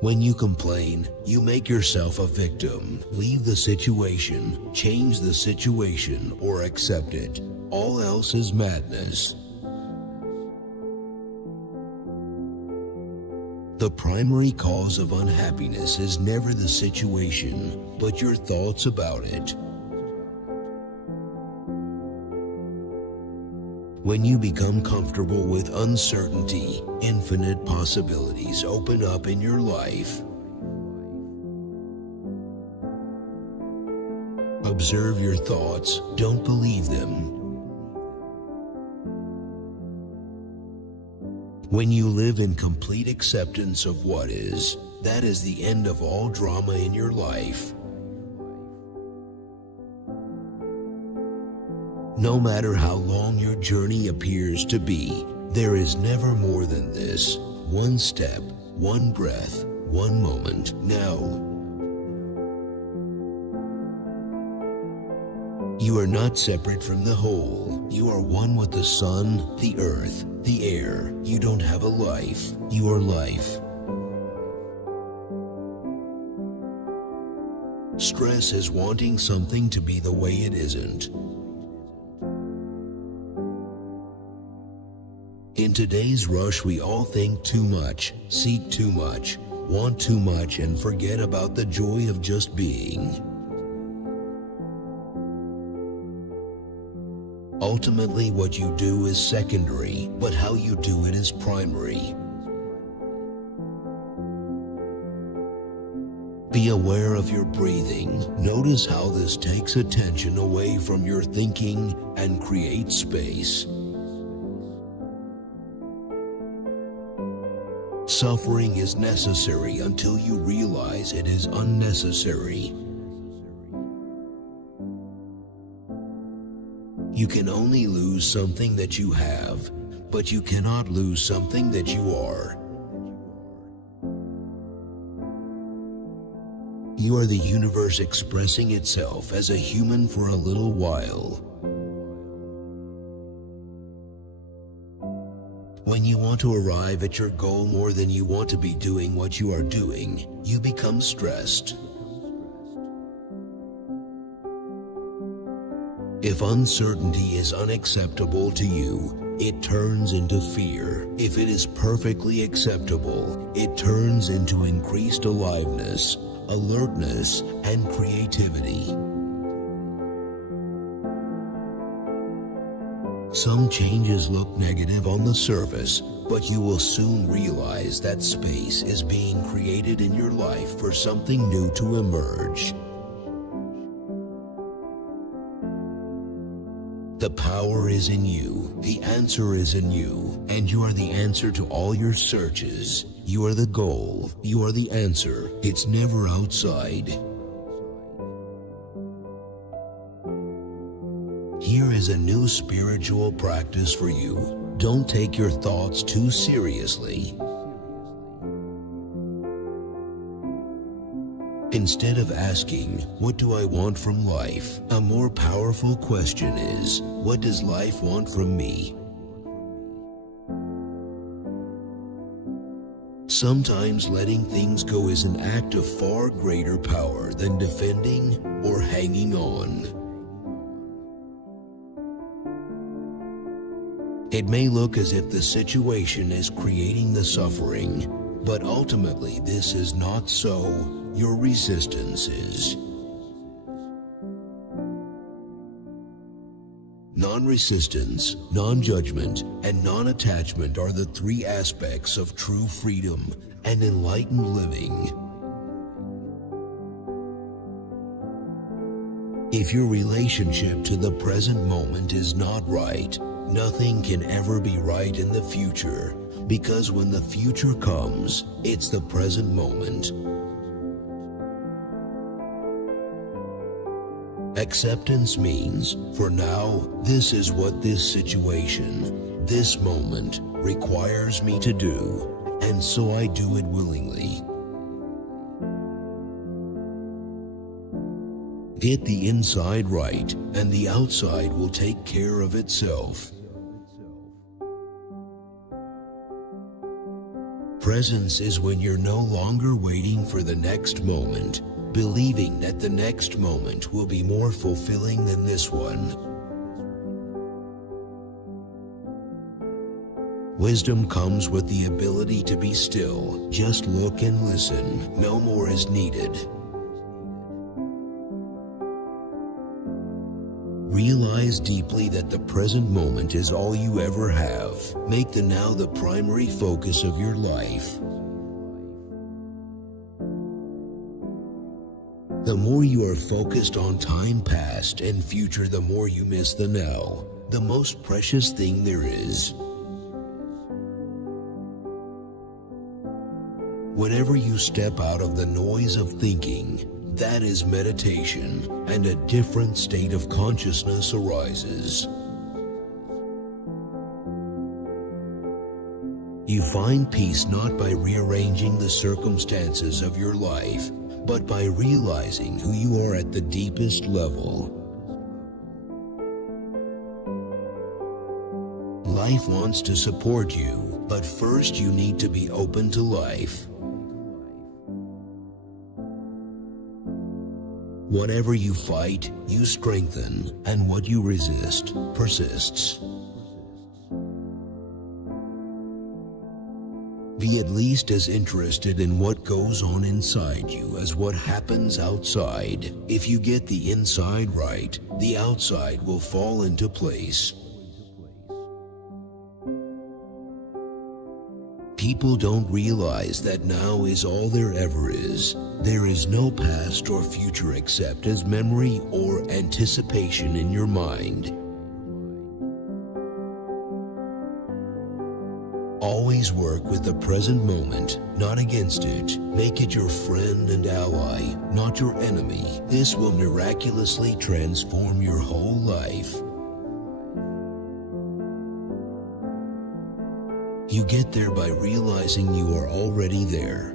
When you complain, you make yourself a victim. Leave the situation, change the situation, or accept it. All else is madness. The primary cause of unhappiness is never the situation, but your thoughts about it. When you become comfortable with uncertainty, infinite possibilities open up in your life. Observe your thoughts, don't believe them. When you live in complete acceptance of what is, that is the end of all drama in your life. No matter how long your journey appears to be, there is never more than this. One step, one breath, one moment, now. You are not separate from the whole. You are one with the sun, the earth, the air. You don't have a life. You are life. Stress is wanting something to be the way it isn't. In today's rush, we all think too much, seek too much, want too much, and forget about the joy of just being. Ultimately, what you do is secondary, but how you do it is primary. Be aware of your breathing. Notice how this takes attention away from your thinking and creates space. Suffering is necessary until you realize it is unnecessary. You can only lose something that you have, but you cannot lose something that you are. You are the universe expressing itself as a human for a little while. When you want to arrive at your goal more than you want to be doing what you are doing, you become stressed. If uncertainty is unacceptable to you, it turns into fear. If it is perfectly acceptable, it turns into increased aliveness, alertness, and creativity. Some changes look negative on the surface, but you will soon realize that space is being created in your life for something new to emerge. The power is in you, the answer is in you, and you are the answer to all your searches. You are the goal, you are the answer, it's never outside. Here is a new spiritual practice for you. Don't take your thoughts too seriously. Instead of asking, "What do I want from life?" a more powerful question is, "What does life want from me?" Sometimes letting things go is an act of far greater power than defending or hanging on. It may look as if the situation is creating the suffering, but ultimately this is not so. Your resistance is. Non-resistance, non-judgment, and non-attachment are the three aspects of true freedom and enlightened living. If your relationship to the present moment is not right, nothing can ever be right in the future, because when the future comes, it's the present moment. Acceptance means, for now, this is what this situation, this moment, requires me to do, and so I do it willingly. Get the inside right, and the outside will take care of itself. Presence is when you're no longer waiting for the next moment, believing that the next moment will be more fulfilling than this one. Wisdom comes with the ability to be still. Just look and listen. No more is needed. Realize deeply that the present moment is all you ever have. Make the now the primary focus of your life. The more you are focused on time past and future, the more you miss the now, the most precious thing there is. Whenever you step out of the noise of thinking, that is meditation, and a different state of consciousness arises. You find peace not by rearranging the circumstances of your life, but by realizing who you are at the deepest level. Life wants to support you, but first you need to be open to life. Whatever you fight, you strengthen, and what you resist persists. Be at least as interested in what goes on inside you as what happens outside. If you get the inside right, the outside will fall into place. People don't realize that now is all there ever is. There is no past or future except as memory or anticipation in your mind. Always work with the present moment, not against it. Make it your friend and ally, not your enemy. This will miraculously transform your whole life. You get there by realizing you are already there.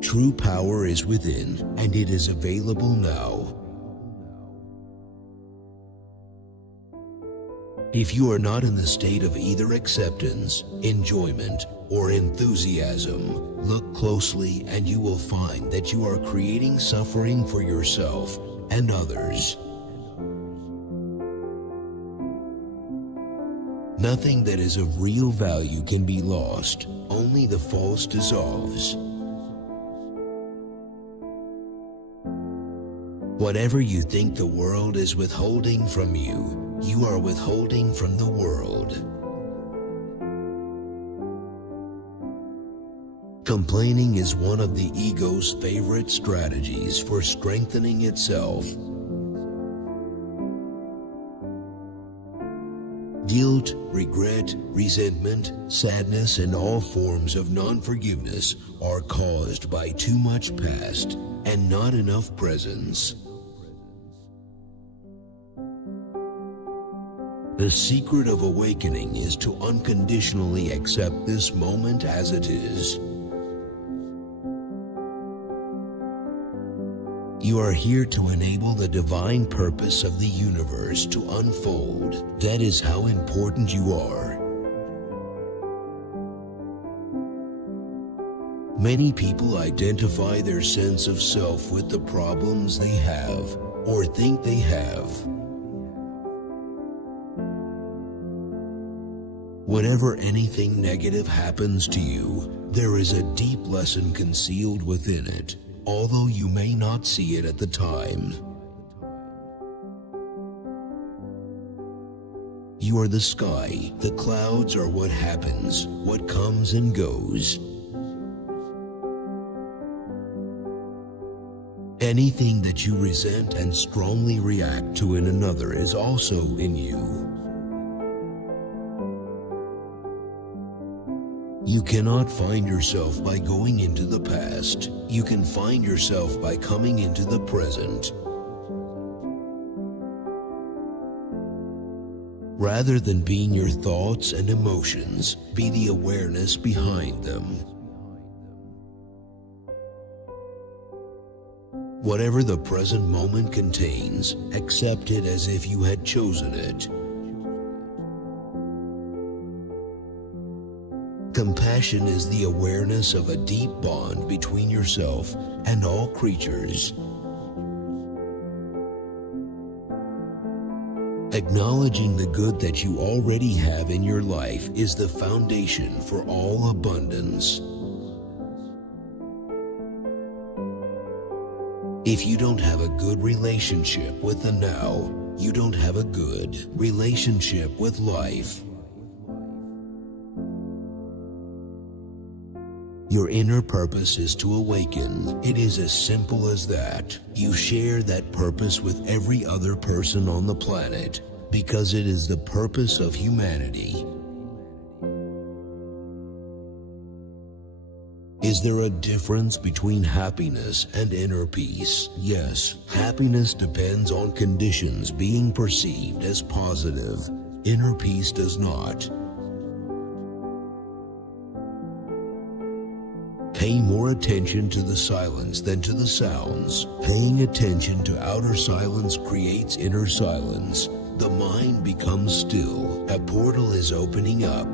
True power is within, and it is available now. If you are not in the state of either acceptance, enjoyment, or enthusiasm, look closely and you will find that you are creating suffering for yourself and others. Nothing that is of real value can be lost. Only the false dissolves. Whatever you think the world is withholding from you, you are withholding from the world. Complaining is one of the ego's favorite strategies for strengthening itself. Guilt, regret, resentment, sadness, and all forms of non-forgiveness are caused by too much past and not enough presence. The secret of awakening is to unconditionally accept this moment as it is. You are here to enable the divine purpose of the universe to unfold. That is how important you are. Many people identify their sense of self with the problems they have or think they have. Whenever anything negative happens to you, there is a deep lesson concealed within it, although you may not see it at the time. You are the sky. The clouds are what happens, what comes and goes. Anything that you resent and strongly react to in another is also in you. You cannot find yourself by going into the past. You can find yourself by coming into the present. Rather than being your thoughts and emotions, be the awareness behind them. Whatever the present moment contains, accept it as if you had chosen it. Compassion is the awareness of a deep bond between yourself and all creatures. Acknowledging the good that you already have in your life is the foundation for all abundance. If you don't have a good relationship with the now, you don't have a good relationship with life. Your inner purpose is to awaken. It is as simple as that. You share that purpose with every other person on the planet because it is the purpose of humanity. Is there a difference between happiness and inner peace? Yes, happiness depends on conditions being perceived as positive. Inner peace does not. Pay more attention to the silence than to the sounds. Paying attention to outer silence creates inner silence. The mind becomes still. A portal is opening up.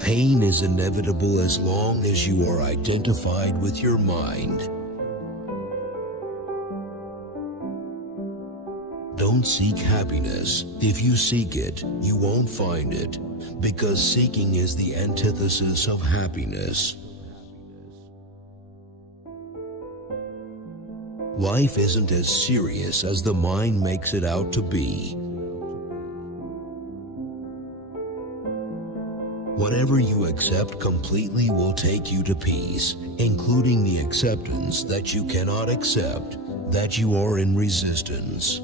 Pain is inevitable as long as you are identified with your mind. Don't seek happiness. If you seek it, you won't find it, because seeking is the antithesis of happiness. Life isn't as serious as the mind makes it out to be. Whatever you accept completely will take you to peace, including the acceptance that you cannot accept, that you are in resistance.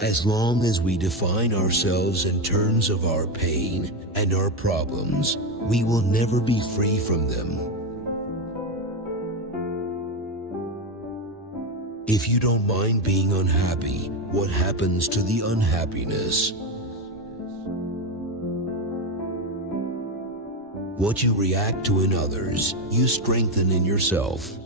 As long as we define ourselves in terms of our pain and our problems, we will never be free from them. If you don't mind being unhappy, what happens to the unhappiness? What you react to in others, you strengthen in yourself.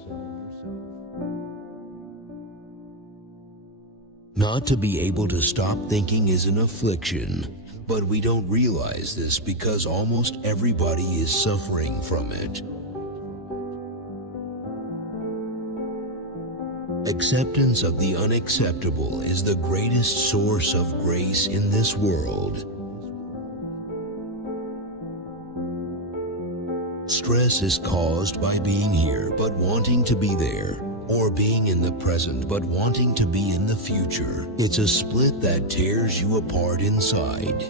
Not to be able to stop thinking is an affliction, but we don't realize this because almost everybody is suffering from it. Acceptance of the unacceptable is the greatest source of grace in this world. Stress is caused by being here but wanting to be there, or being in the present but wanting to be in the future. It's a split that tears you apart inside.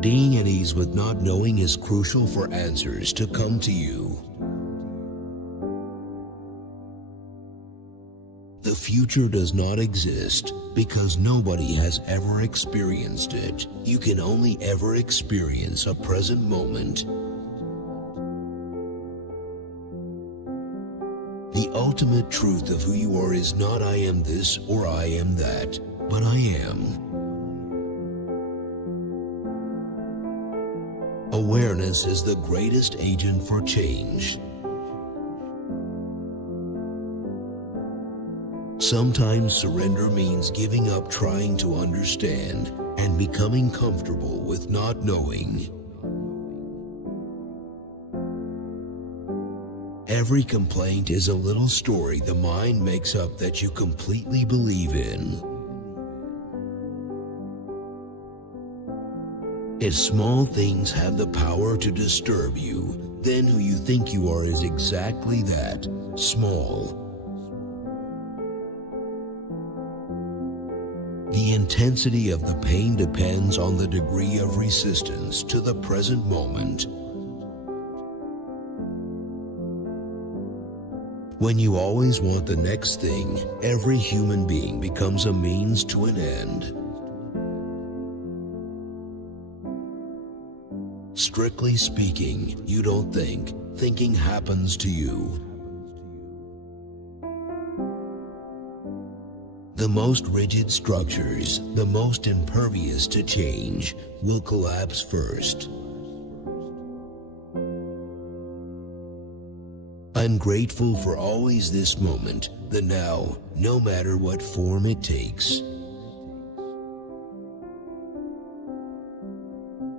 Being at ease with not knowing is crucial for answers to come to you. The future does not exist because nobody has ever experienced it. You can only ever experience a present moment. The ultimate truth of who you are is not I am this or I am that, but I am. Awareness is the greatest agent for change. Sometimes surrender means giving up trying to understand and becoming comfortable with not knowing. Every complaint is a little story the mind makes up that you completely believe in. If small things have the power to disturb you, then who you think you are is exactly that, small. The intensity of the pain depends on the degree of resistance to the present moment. When you always want the next thing, every human being becomes a means to an end. Strictly speaking, you don't think. Thinking happens to you. The most rigid structures, the most impervious to change, will collapse first. I'm grateful for always this moment, the now, no matter what form it takes.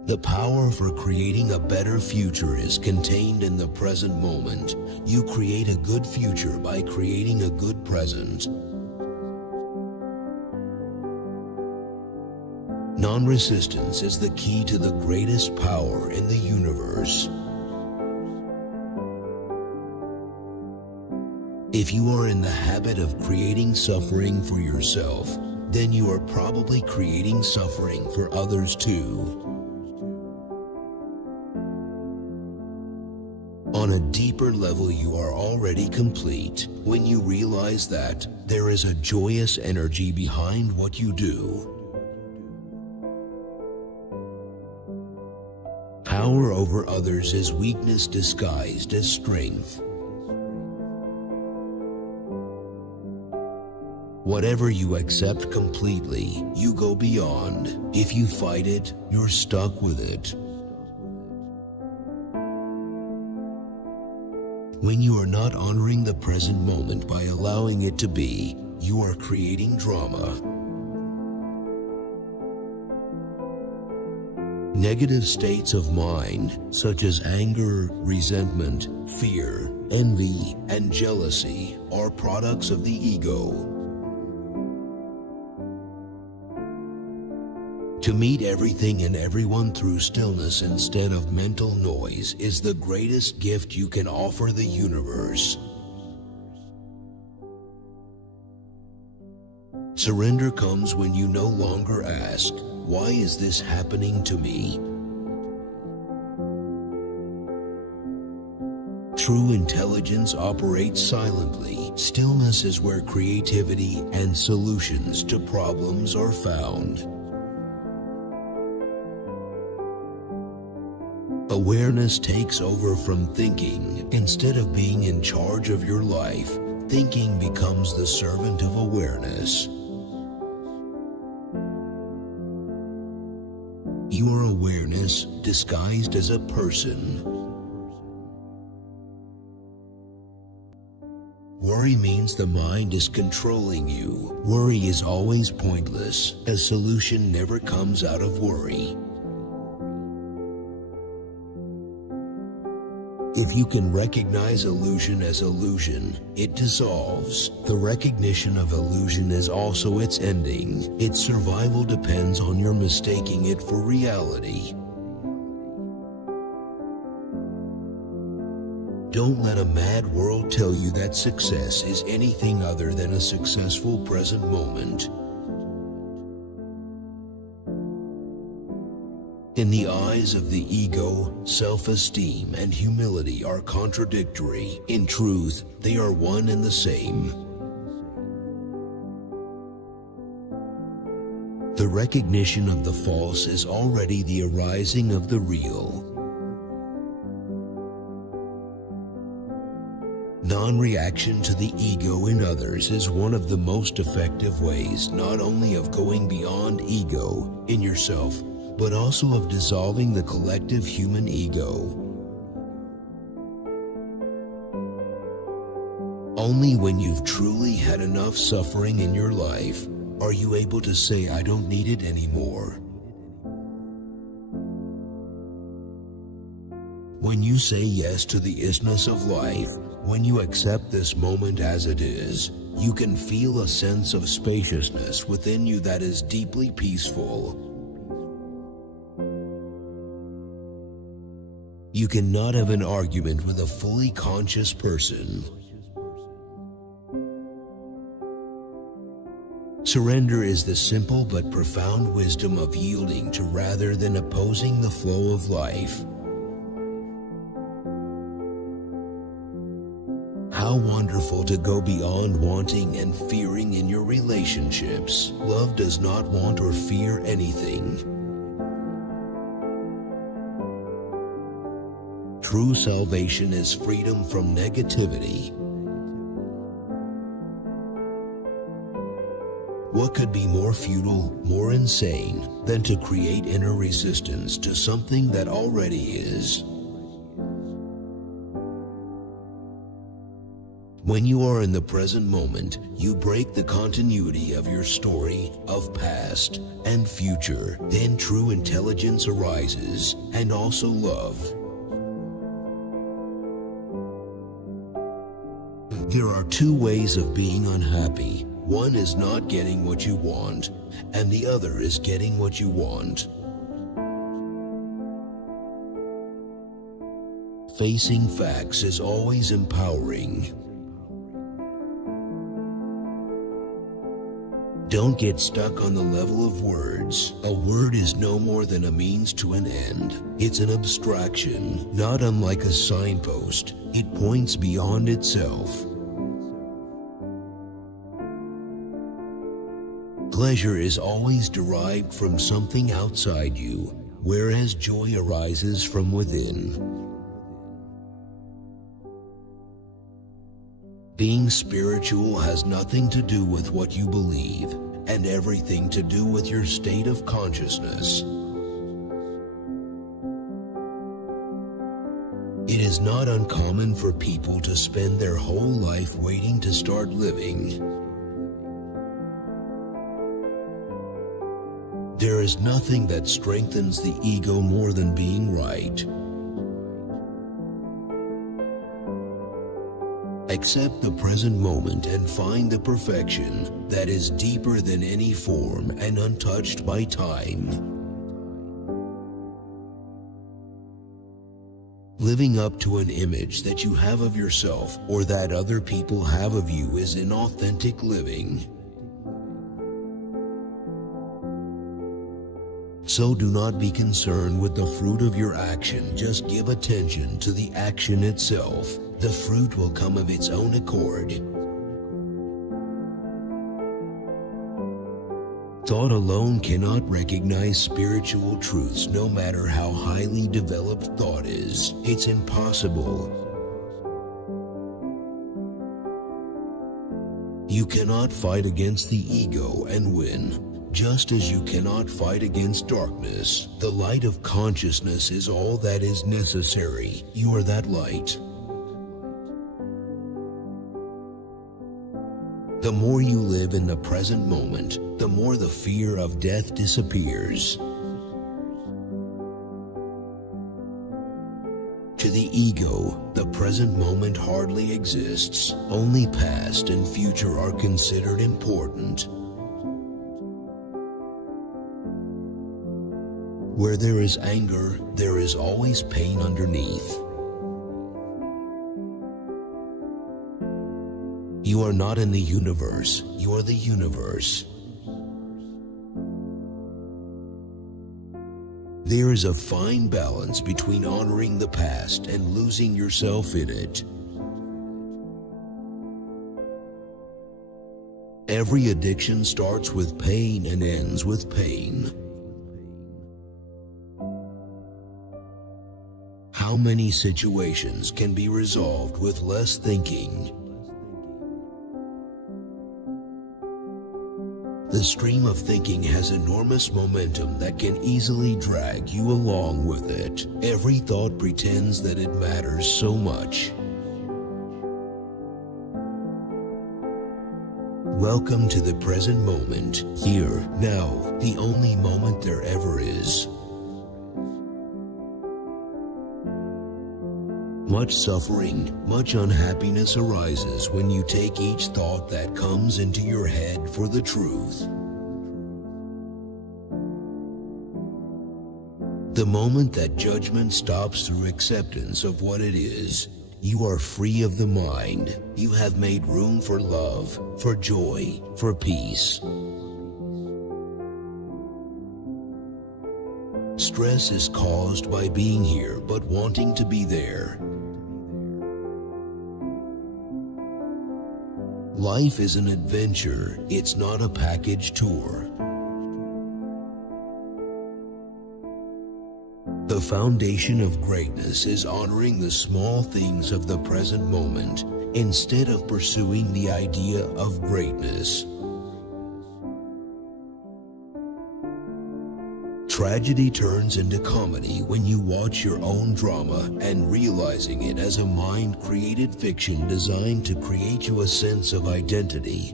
The power for creating a better future is contained in the present moment. You create a good future by creating a good present. Non-resistance is the key to the greatest power in the universe. If you are in the habit of creating suffering for yourself, then you are probably creating suffering for others too. On a deeper level, you are already complete when you realize that there is a joyous energy behind what you do. Power over others is weakness disguised as strength. Whatever you accept completely, you go beyond. If you fight it, you're stuck with it. When you are not honoring the present moment by allowing it to be, you are creating drama. Negative states of mind, such as anger, resentment, fear, envy, and jealousy, are products of the ego. To meet everything and everyone through stillness instead of mental noise is the greatest gift you can offer the universe. Surrender comes when you no longer ask, "Why is this happening to me?" True intelligence operates silently. Stillness is where creativity and solutions to problems are found. Awareness takes over from thinking. Instead of being in charge of your life, thinking becomes the servant of awareness. Your awareness disguised as a person. Worry means the mind is controlling you. Worry is always pointless. A solution never comes out of worry. If you can recognize illusion as illusion, it dissolves. The recognition of illusion is also its ending. Its survival depends on your mistaking it for reality. Don't let a mad world tell you that success is anything other than a successful present moment. In the eyes of the ego, self-esteem and humility are contradictory. In truth, they are one and the same. The recognition of the false is already the arising of the real. Non-reaction to the ego in others is one of the most effective ways not only of going beyond ego in yourself, but also of dissolving the collective human ego. Only when you've truly had enough suffering in your life are you able to say, "I don't need it anymore." When you say yes to the isness of life, when you accept this moment as it is, you can feel a sense of spaciousness within you that is deeply peaceful. You cannot have an argument with a fully conscious person. Surrender is the simple but profound wisdom of yielding to rather than opposing the flow of life. How wonderful to go beyond wanting and fearing in your relationships. Love does not want or fear anything. True salvation is freedom from negativity. What could be more futile, more insane, than to create inner resistance to something that already is? When you are in the present moment, you break the continuity of your story of past and future. Then true intelligence arises, and also love. There are two ways of being unhappy. One is not getting what you want, and the other is getting what you want. Facing facts is always empowering. Don't get stuck on the level of words. A word is no more than a means to an end. It's an abstraction, not unlike a signpost. It points beyond itself. Pleasure is always derived from something outside you, whereas joy arises from within. Being spiritual has nothing to do with what you believe, and everything to do with your state of consciousness. It is not uncommon for people to spend their whole life waiting to start living. There is nothing that strengthens the ego more than being right. Accept the present moment and find the perfection that is deeper than any form and untouched by time. Living up to an image that you have of yourself or that other people have of you is inauthentic living. So do not be concerned with the fruit of your action. Just give attention to the action itself. The fruit will come of its own accord. Thought alone cannot recognize spiritual truths, no matter how highly developed thought is. It's impossible. You cannot fight against the ego and win. Just as you cannot fight against darkness, the light of consciousness is all that is necessary. You are that light. The more you live in the present moment, the more the fear of death disappears. To the ego, the present moment hardly exists. Only past and future are considered important. Where there is anger, there is always pain underneath. You are not in the universe, you are the universe. There is a fine balance between honoring the past and losing yourself in it. Every addiction starts with pain and ends with pain. How many situations can be resolved with less thinking? The stream of thinking has enormous momentum that can easily drag you along with it. Every thought pretends that it matters so much. Welcome to the present moment, here, now, the only moment there ever is. Much suffering, much unhappiness arises when you take each thought that comes into your head for the truth. The moment that judgment stops through acceptance of what it is, you are free of the mind. You have made room for love, for joy, for peace. Stress is caused by being here but wanting to be there. Life is an adventure, it's not a package tour. The foundation of greatness is honoring the small things of the present moment instead of pursuing the idea of greatness. Tragedy turns into comedy when you watch your own drama and realizing it as a mind-created fiction designed to create you a sense of identity.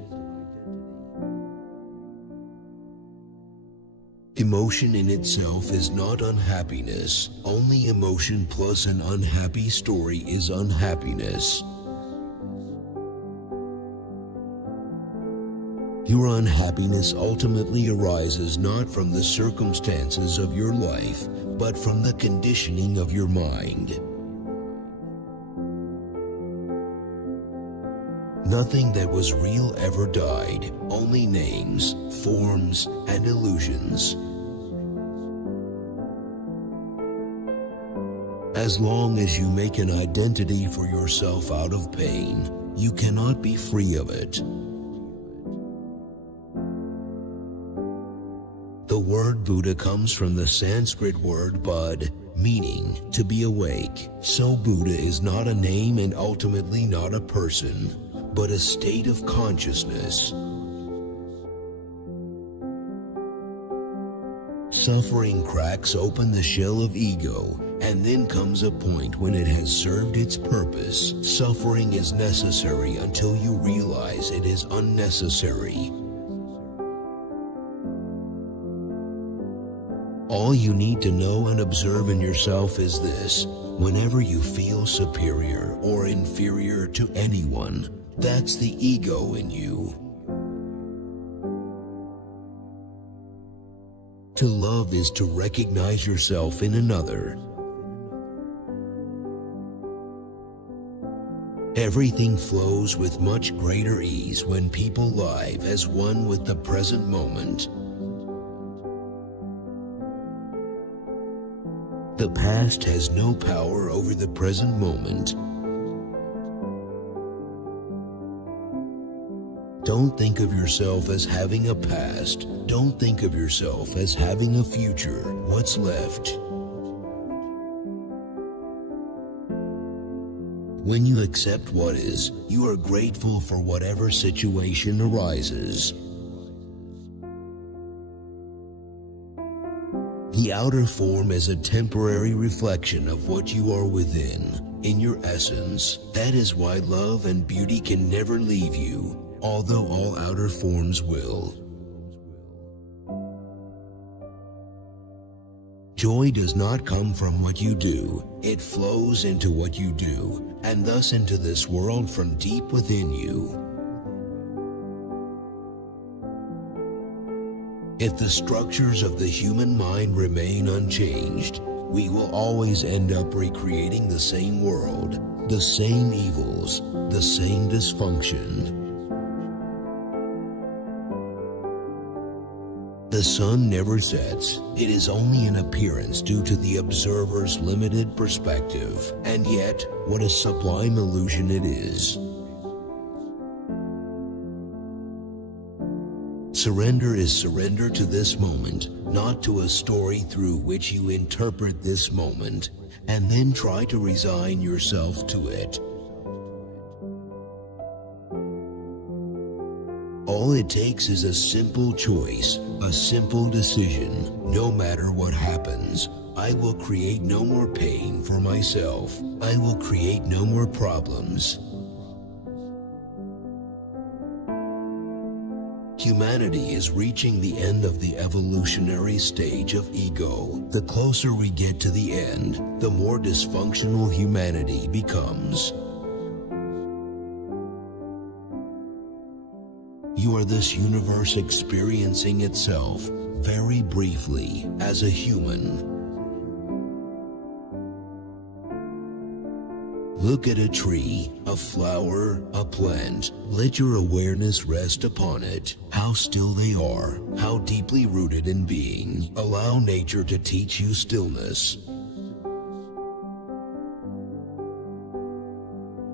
Emotion in itself is not unhappiness. Only emotion plus an unhappy story is unhappiness. Your unhappiness ultimately arises not from the circumstances of your life, but from the conditioning of your mind. Nothing that was real ever died, only names, forms, and illusions. As long as you make an identity for yourself out of pain, you cannot be free of it. The word Buddha comes from the Sanskrit word bud, meaning to be awake. So Buddha is not a name and ultimately not a person, but a state of consciousness. Suffering cracks open the shell of ego, and then comes a point when it has served its purpose. Suffering is necessary until you realize it is unnecessary. All you need to know and observe in yourself is this: whenever you feel superior or inferior to anyone, that's the ego in you. To love is to recognize yourself in another. Everything flows with much greater ease when people live as one with the present moment. The past has no power over the present moment. Don't think of yourself as having a past. Don't think of yourself as having a future. What's left? When you accept what is, you are grateful for whatever situation arises. The outer form is a temporary reflection of what you are within, in your essence. That is why love and beauty can never leave you, although all outer forms will. Joy does not come from what you do. It flows into what you do, and thus into this world from deep within you. If the structures of the human mind remain unchanged, we will always end up recreating the same world, the same evils, the same dysfunction. The sun never sets. It is only an appearance due to the observer's limited perspective. And yet, what a sublime illusion it is. Surrender is surrender to this moment, not to a story through which you interpret this moment, and then try to resign yourself to it. All it takes is a simple choice, a simple decision. No matter what happens, I will create no more pain for myself. I will create no more problems. Humanity is reaching the end of the evolutionary stage of ego. The closer we get to the end, the more dysfunctional humanity becomes. You are this universe experiencing itself, very briefly, as a human. Look at a tree, a flower, a plant. Let your awareness rest upon it. How still they are, how deeply rooted in being. Allow nature to teach you stillness.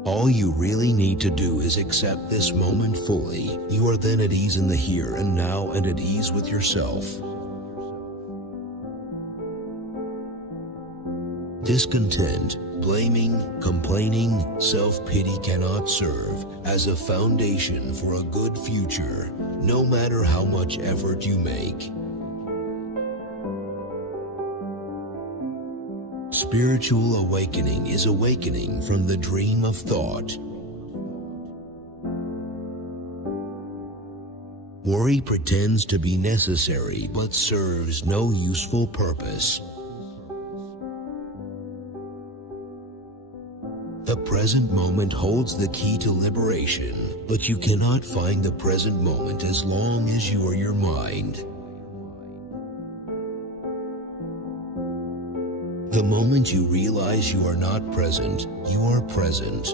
All you really need to do is accept this moment fully. You are then at ease in the here and now and at ease with yourself. Discontent, blaming, complaining, self-pity cannot serve as a foundation for a good future, no matter how much effort you make. spiritual awakening is awakening from the dream of thought. Worry pretends to be necessary but serves no useful purpose. The present moment holds the key to liberation, but you cannot find the present moment as long as you are your mind. The moment you realize you are not present, you are present.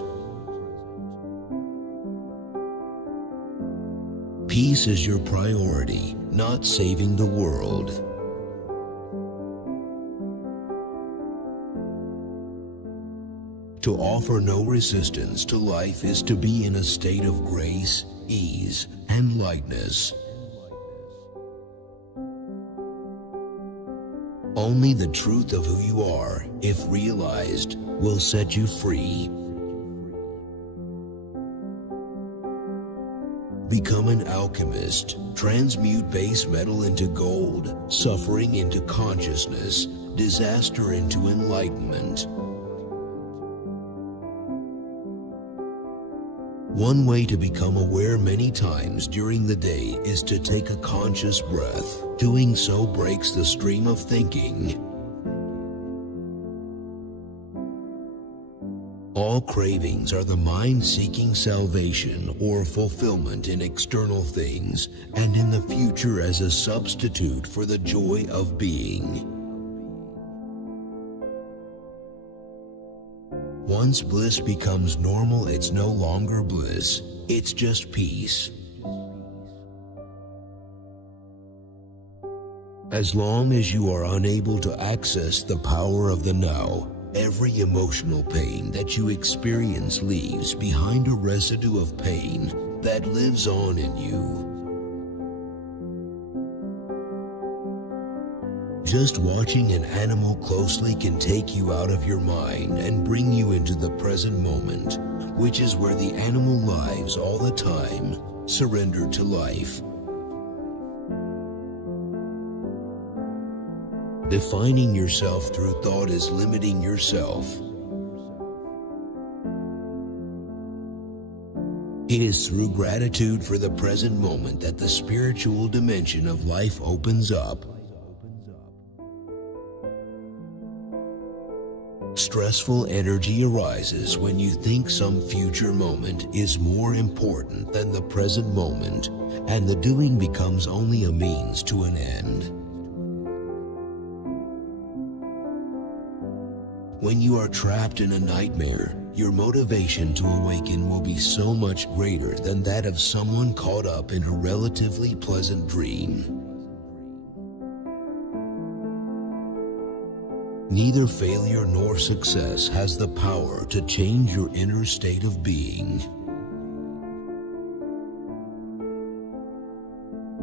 Peace is your priority, not saving the world. To offer no resistance to life is to be in a state of grace, ease, and lightness. Only the truth of who you are, if realized, will set you free. Become an alchemist. Transmute base metal into gold, suffering into consciousness, disaster into enlightenment. One way to become aware many times during the day is to take a conscious breath. Doing so breaks the stream of thinking. All cravings are the mind seeking salvation or fulfillment in external things and in the future as a substitute for the joy of being. Once bliss becomes normal, it's no longer bliss, it's just peace. As long as you are unable to access the power of the now, every emotional pain that you experience leaves behind a residue of pain that lives on in you. Just watching an animal closely can take you out of your mind and bring you into the present moment, which is where the animal lives all the time, surrendered to life. Defining yourself through thought is limiting yourself. It is through gratitude for the present moment that the spiritual dimension of life opens up. Stressful energy arises when you think some future moment is more important than the present moment, and the doing becomes only a means to an end. When you are trapped in a nightmare, your motivation to awaken will be so much greater than that of someone caught up in a relatively pleasant dream. Neither failure nor success has the power to change your inner state of being.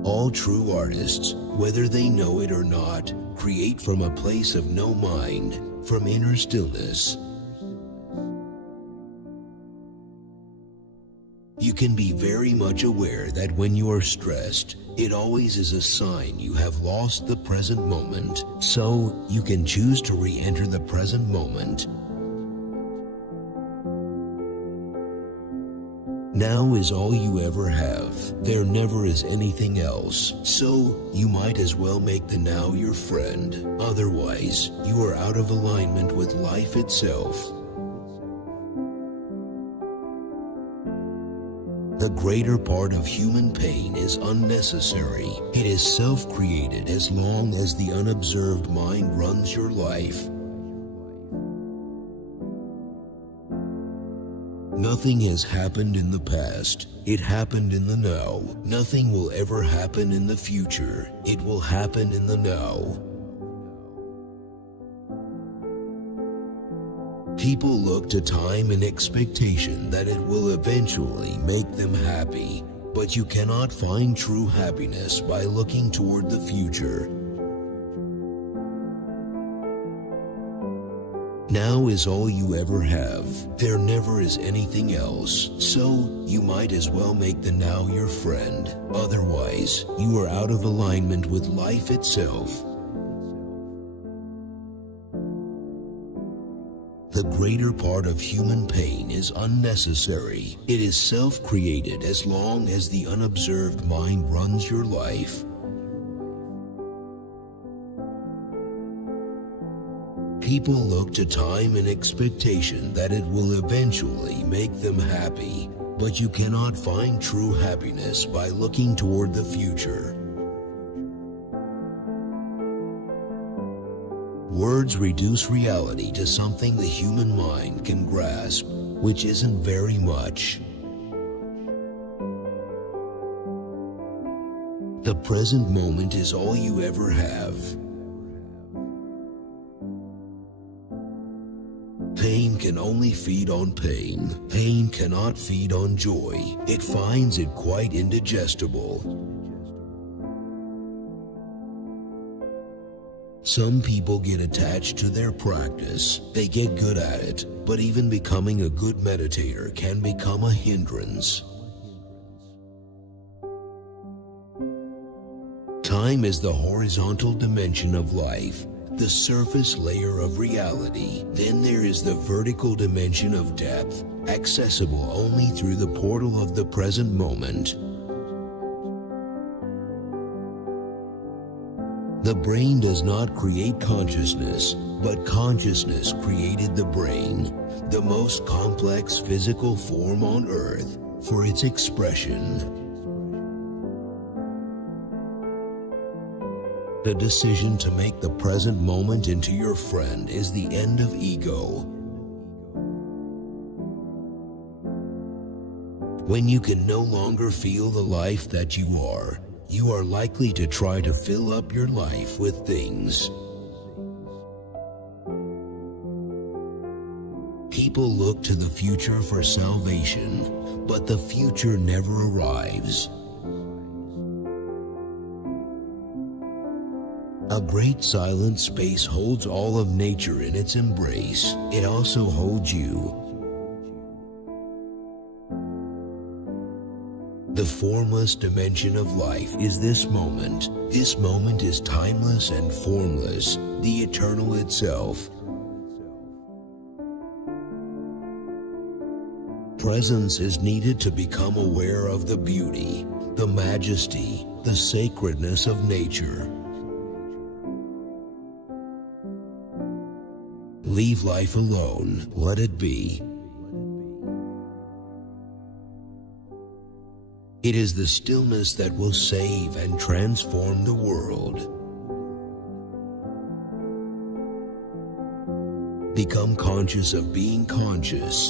All true artists, whether they know it or not, create from a place of no mind, from inner stillness. You can be very much aware that when you are stressed, it always is a sign you have lost the present moment, so you can choose to re-enter the present moment. Now is all you ever have. There never is anything else, so you might as well make the now your friend. Otherwise, you are out of alignment with life itself. The greater part of human pain is unnecessary. It is self-created as long as the unobserved mind runs your life. Nothing has happened in the past. It happened in the now. Nothing will ever happen in the future. It will happen in the now. People look to time in expectation that it will eventually make them happy, but you cannot find true happiness by looking toward the future. Now is all you ever have. There never is anything else, so you might as well make the now your friend. Otherwise, you are out of alignment with life itself. The greater part of human pain is unnecessary. It is self-created as long as the unobserved mind runs your life. People look to time in expectation that it will eventually make them happy, but you cannot find true happiness by looking toward the future. Words reduce reality to something the human mind can grasp, which isn't very much. The present moment is all you ever have. Pain can only feed on pain. Pain cannot feed on joy. It finds it quite indigestible. Some people get attached to their practice. They get good at it, but even becoming a good meditator can become a hindrance. Time is the horizontal dimension of life, the surface layer of reality. Then there is the vertical dimension of depth, accessible only through the portal of the present moment. The brain does not create consciousness, but consciousness created the brain, the most complex physical form on earth, for its expression. The decision to make the present moment into your friend is the end of ego. When you can no longer feel the life that you are likely to try to fill up your life with things. People look to the future for salvation, but the future never arrives. A great silent space holds all of nature in its embrace. It also holds you. The formless dimension of life is this moment. This moment is timeless and formless, the eternal itself. Presence is needed to become aware of the beauty, the majesty, the sacredness of nature. Leave life alone, let it be. It is the stillness that will save and transform the world. Become conscious of being conscious.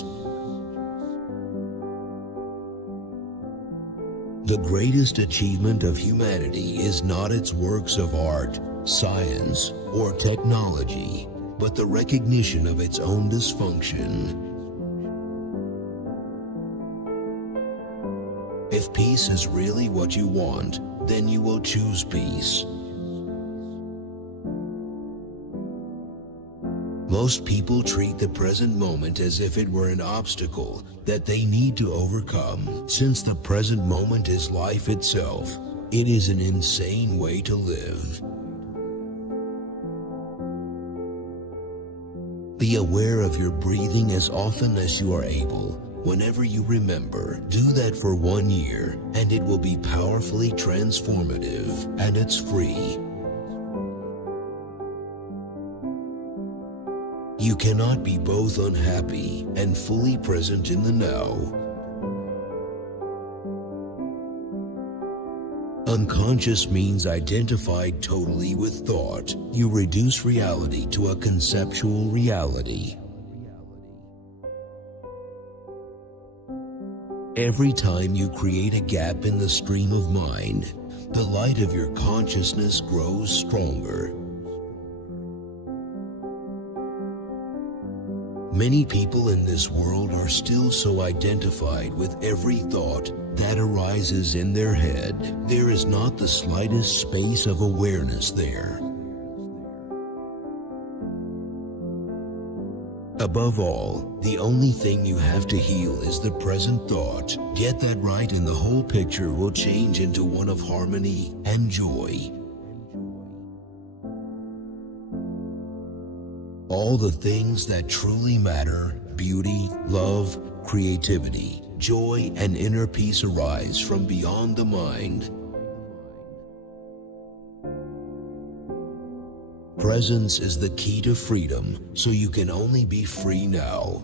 The greatest achievement of humanity is not its works of art, science, or technology, but the recognition of its own dysfunction. If peace is really what you want, then you will choose peace. Most people treat the present moment as if it were an obstacle that they need to overcome. Since the present moment is life itself, it is an insane way to live. Be aware of your breathing as often as you are able. Whenever you remember, do that for 1 year, and it will be powerfully transformative, and it's free. You cannot be both unhappy and fully present in the now. Unconscious means identified totally with thought. You reduce reality to a conceptual reality. Every time you create a gap in the stream of mind, the light of your consciousness grows stronger. Many people in this world are still so identified with every thought that arises in their head. There is not the slightest space of awareness there. Above all, the only thing you have to heal is the present thought. Get that right and the whole picture will change into one of harmony and joy. All the things that truly matter, beauty, love, creativity, joy, and inner peace arise from beyond the mind. Presence is the key to freedom, so you can only be free now.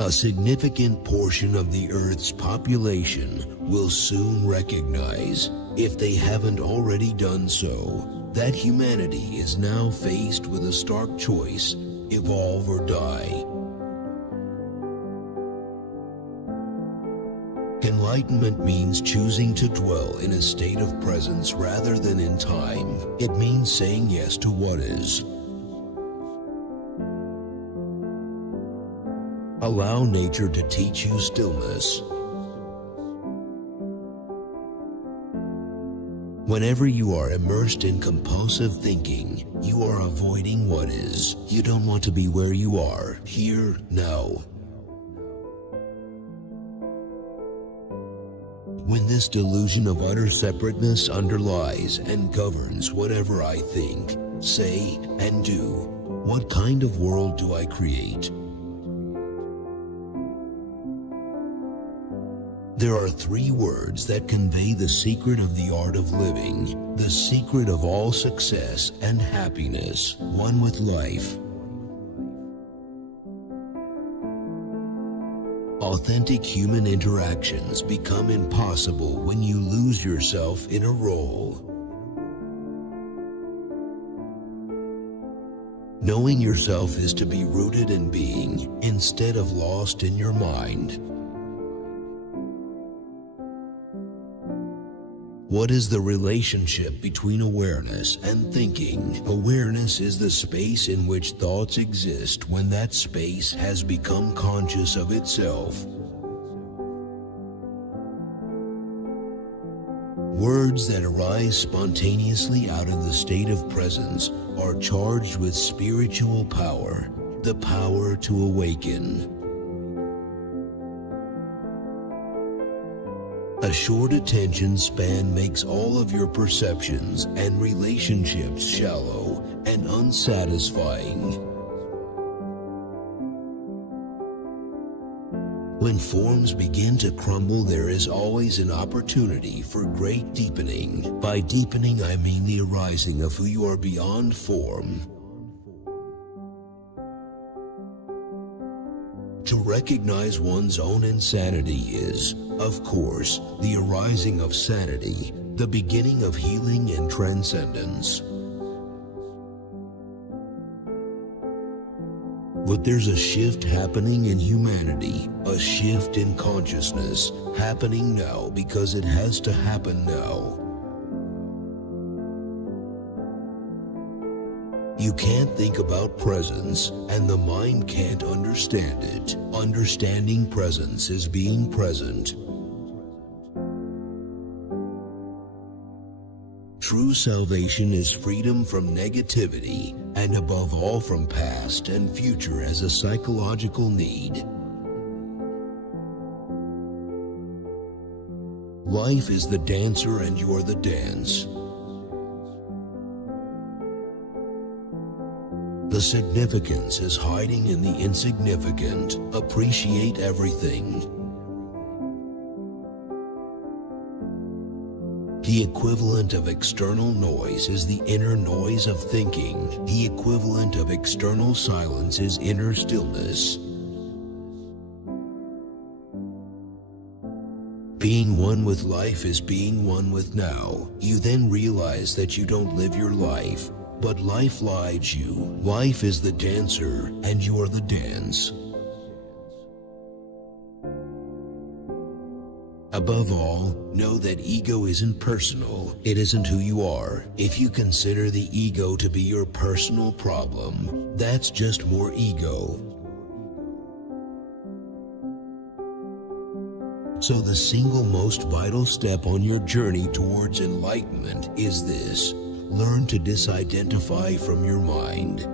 A significant portion of the Earth's population will soon recognize, if they haven't already done so, that humanity is now faced with a stark choice: evolve or die. Enlightenment means choosing to dwell in a state of presence rather than in time. It means saying yes to what is. Allow nature to teach you stillness. Whenever you are immersed in compulsive thinking, you are avoiding what is. You don't want to be where you are, here, now. When this delusion of utter separateness underlies and governs whatever I think, say, and do, what kind of world do I create? There are 3 words that convey the secret of the art of living, the secret of all success and happiness, one with life. Authentic human interactions become impossible when you lose yourself in a role. Knowing yourself is to be rooted in being, instead of lost in your mind. What is the relationship between awareness and thinking? Awareness is the space in which thoughts exist when that space has become conscious of itself. Words that arise spontaneously out of the state of presence are charged with spiritual power, the power to awaken. A short attention span makes all of your perceptions and relationships shallow and unsatisfying. When forms begin to crumble, there is always an opportunity for great deepening. By deepening, I mean the arising of who you are beyond form. To recognize one's own insanity is, of course, the arising of sanity, the beginning of healing and transcendence. But there's a shift happening in humanity, a shift in consciousness, happening now because it has to happen now. You can't think about presence, and the mind can't understand it. Understanding presence is being present. True salvation is freedom from negativity, and above all from past and future as a psychological need. Life is the dancer and you're the dance. The significance is hiding in the insignificant. Appreciate everything. The equivalent of external noise is the inner noise of thinking. The equivalent of external silence is inner stillness. Being one with life is being one with now. You then realize that you don't live your life, but life lives you. Life is the dancer, and you are the dance. Above all, know that ego isn't personal. It isn't who you are. If you consider the ego to be your personal problem, that's just more ego. So the single most vital step on your journey towards enlightenment is this: learn to disidentify from your mind.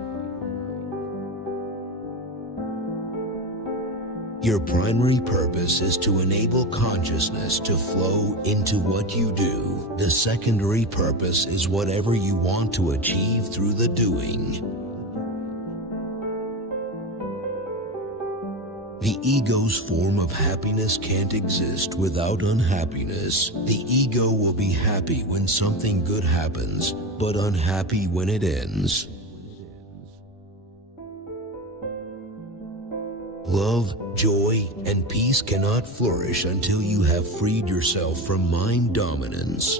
Your primary purpose is to enable consciousness to flow into what you do. The secondary purpose is whatever you want to achieve through the doing. The ego's form of happiness can't exist without unhappiness. The ego will be happy when something good happens, but unhappy when it ends. Love, joy, and peace cannot flourish until you have freed yourself from mind dominance.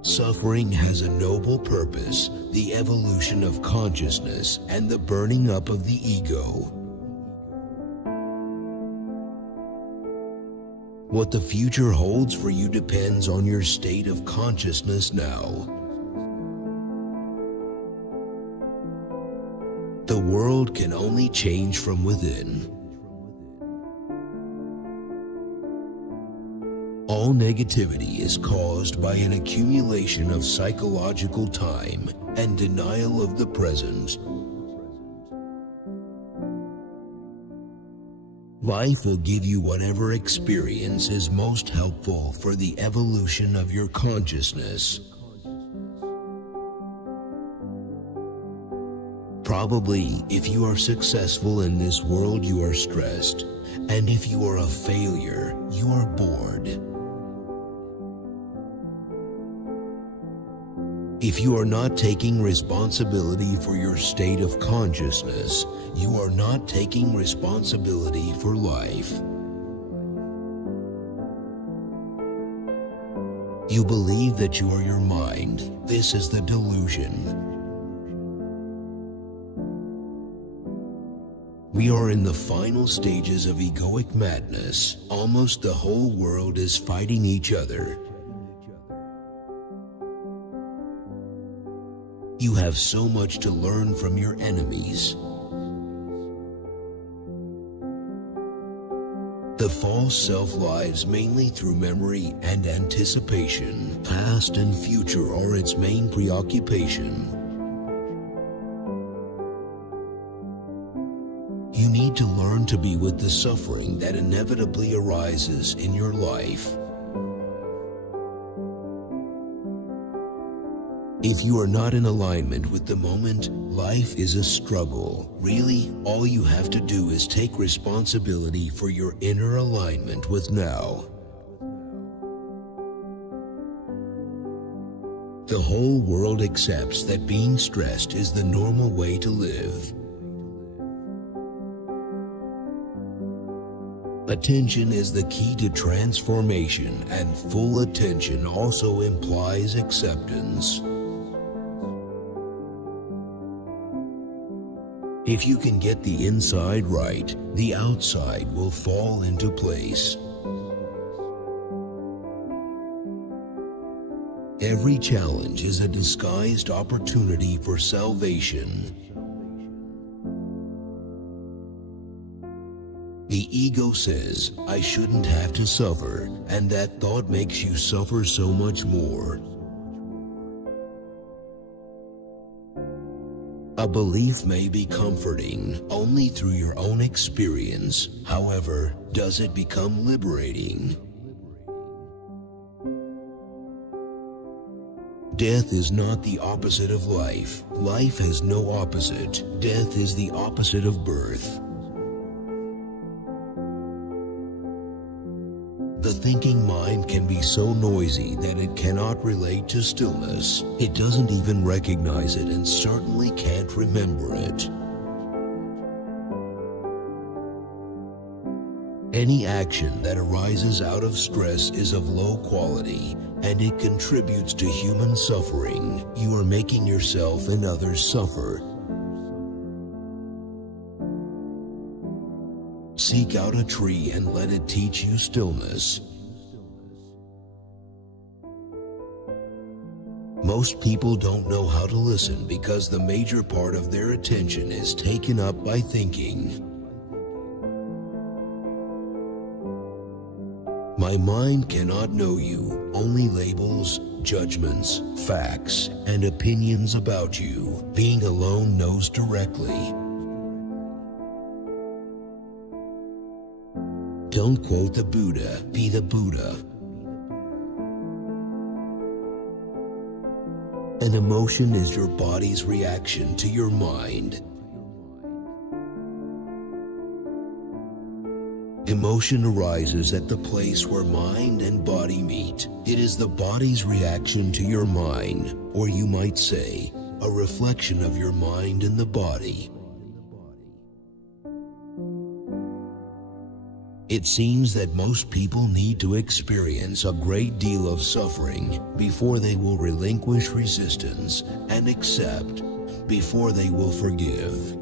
Suffering has a noble purpose, the evolution of consciousness and the burning up of the ego. What the future holds for you depends on your state of consciousness now. The world can only change from within. All negativity is caused by an accumulation of psychological time and denial of the present. Life will give you whatever experience is most helpful for the evolution of your consciousness. Probably, if you are successful in this world, you are stressed, and if you are a failure, you are bored. If you are not taking responsibility for your state of consciousness, you are not taking responsibility for life. You believe that you are your mind. This is the delusion. We are in the final stages of egoic madness. Almost the whole world is fighting each other. You have so much to learn from your enemies. The false self lives mainly through memory and anticipation. Past and future are its main preoccupation. You need to learn to be with the suffering that inevitably arises in your life. If you are not in alignment with the moment, life is a struggle. Really, all you have to do is take responsibility for your inner alignment with now. The whole world accepts that being stressed is the normal way to live. Attention is the key to transformation, and full attention also implies acceptance. If you can get the inside right, the outside will fall into place. Every challenge is a disguised opportunity for salvation. The ego says, I shouldn't have to suffer, and that thought makes you suffer so much more. A belief may be comforting only through your own experience. However, does it become liberating? Death is not the opposite of life. Life has no opposite. Death is the opposite of birth. The thinking mind can be so noisy that it cannot relate to stillness. It doesn't even recognize it and certainly can't remember it. Any action that arises out of stress is of low quality, and it contributes to human suffering. You are making yourself and others suffer. Seek out a tree and let it teach you stillness. Most people don't know how to listen because the major part of their attention is taken up by thinking. My mind cannot know you, only labels, judgments, facts, and opinions about you. Being alone knows directly. Don't quote the Buddha, be the Buddha. An emotion is your body's reaction to your mind. Emotion arises at the place where mind and body meet. It is the body's reaction to your mind, or you might say, a reflection of your mind in the body. It seems that most people need to experience a great deal of suffering before they will relinquish resistance and accept, before they will forgive.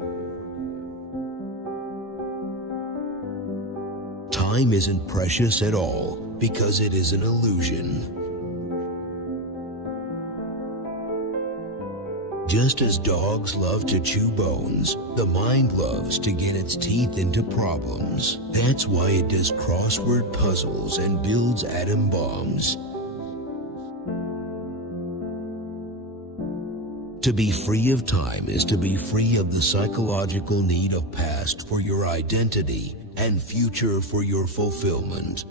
Time isn't precious at all because it is an illusion. Just as dogs love to chew bones, the mind loves to get its teeth into problems. That's why it does crossword puzzles and builds atom bombs. To be free of time is to be free of the psychological need of past for your identity and future for your fulfillment.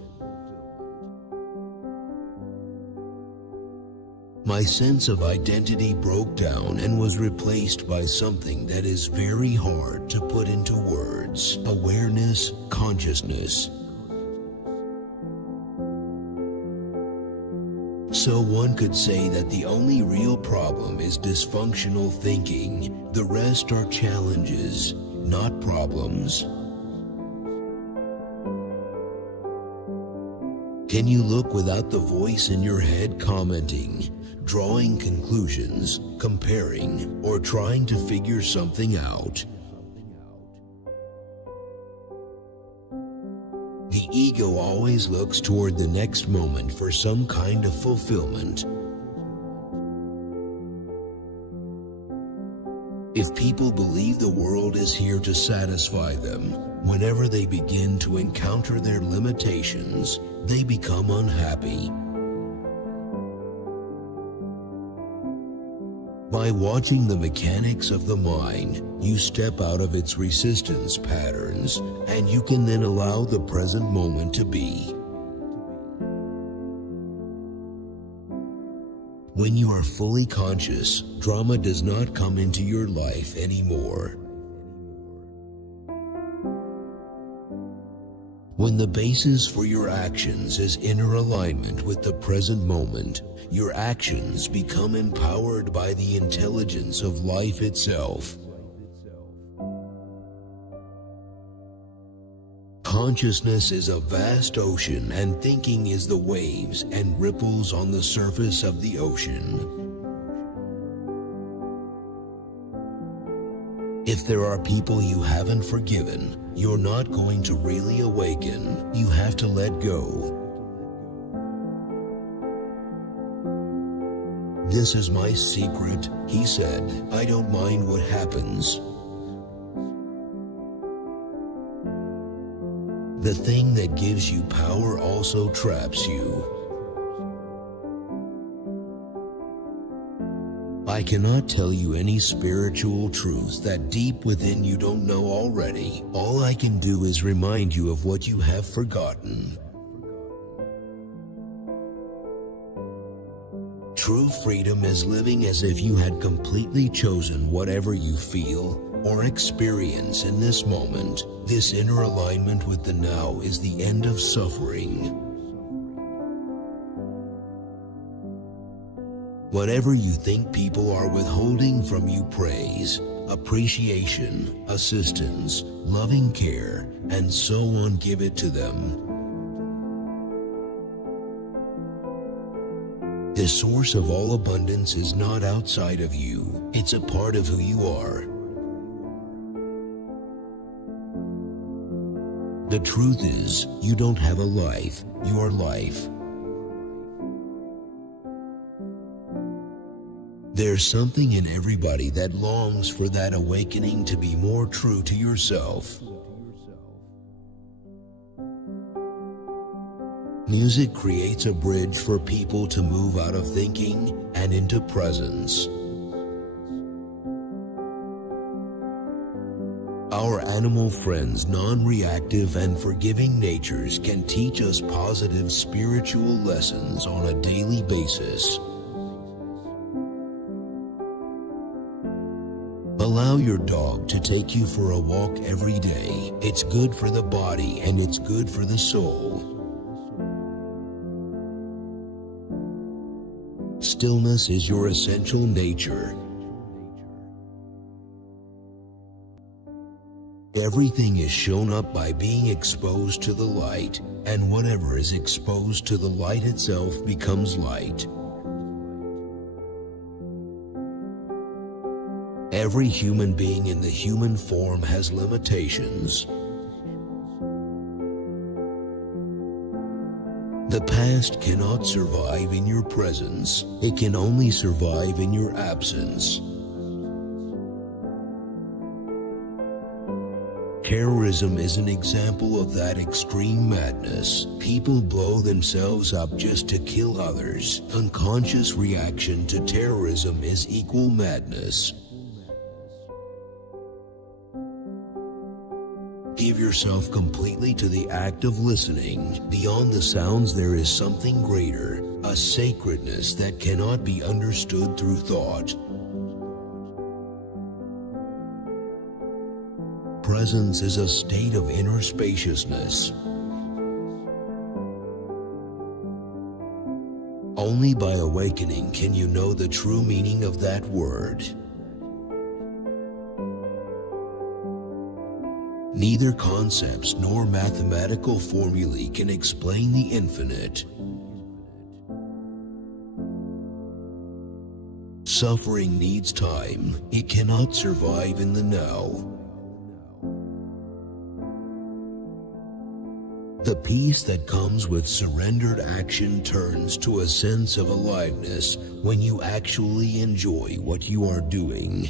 My sense of identity broke down and was replaced by something that is very hard to put into words: awareness, consciousness. So one could say that the only real problem is dysfunctional thinking. The rest are challenges, not problems. Can you look without the voice in your head commenting, drawing conclusions, comparing, or trying to figure something out? The ego always looks toward the next moment for some kind of fulfillment. If people believe the world is here to satisfy them, whenever they begin to encounter their limitations, they become unhappy. By watching the mechanics of the mind, you step out of its resistance patterns, and you can then allow the present moment to be. When you are fully conscious, drama does not come into your life anymore. When the basis for your actions is inner alignment with the present moment, your actions become empowered by the intelligence of life itself. Consciousness is a vast ocean, and thinking is the waves and ripples on the surface of the ocean. If there are people you haven't forgiven, you're not going to really awaken. You have to let go. "This is my secret," he said. "I don't mind what happens." The thing that gives you power also traps you. I cannot tell you any spiritual truths that deep within you don't know already. All I can do is remind you of what you have forgotten. True freedom is living as if you had completely chosen whatever you feel or experience in this moment. This inner alignment with the now is the end of suffering. Whatever you think people are withholding from you, praise, appreciation, assistance, loving care, and so on, give it to them. The source of all abundance is not outside of you. It's a part of who you are. The truth is, you don't have a life, your life. There's something in everybody that longs for that awakening to be more true to yourself. Music creates a bridge for people to move out of thinking and into presence. Our animal friends' non-reactive and forgiving natures can teach us positive spiritual lessons on a daily basis. Allow your dog to take you for a walk every day. It's good for the body and it's good for the soul. Stillness is your essential nature. Everything is shown up by being exposed to the light, and whatever is exposed to the light itself becomes light. Every human being in the human form has limitations. The past cannot survive in your presence. It can only survive in your absence. Terrorism is an example of that extreme madness. People blow themselves up just to kill others. Unconscious reaction to terrorism is equal madness. Give yourself completely to the act of listening. Beyond the sounds there is something greater, a sacredness that cannot be understood through thought. Presence is a state of inner spaciousness. Only by awakening can you know the true meaning of that word. Neither concepts nor mathematical formulae can explain the infinite. Suffering needs time. It cannot survive in the now. The peace that comes with surrendered action turns to a sense of aliveness when you actually enjoy what you are doing.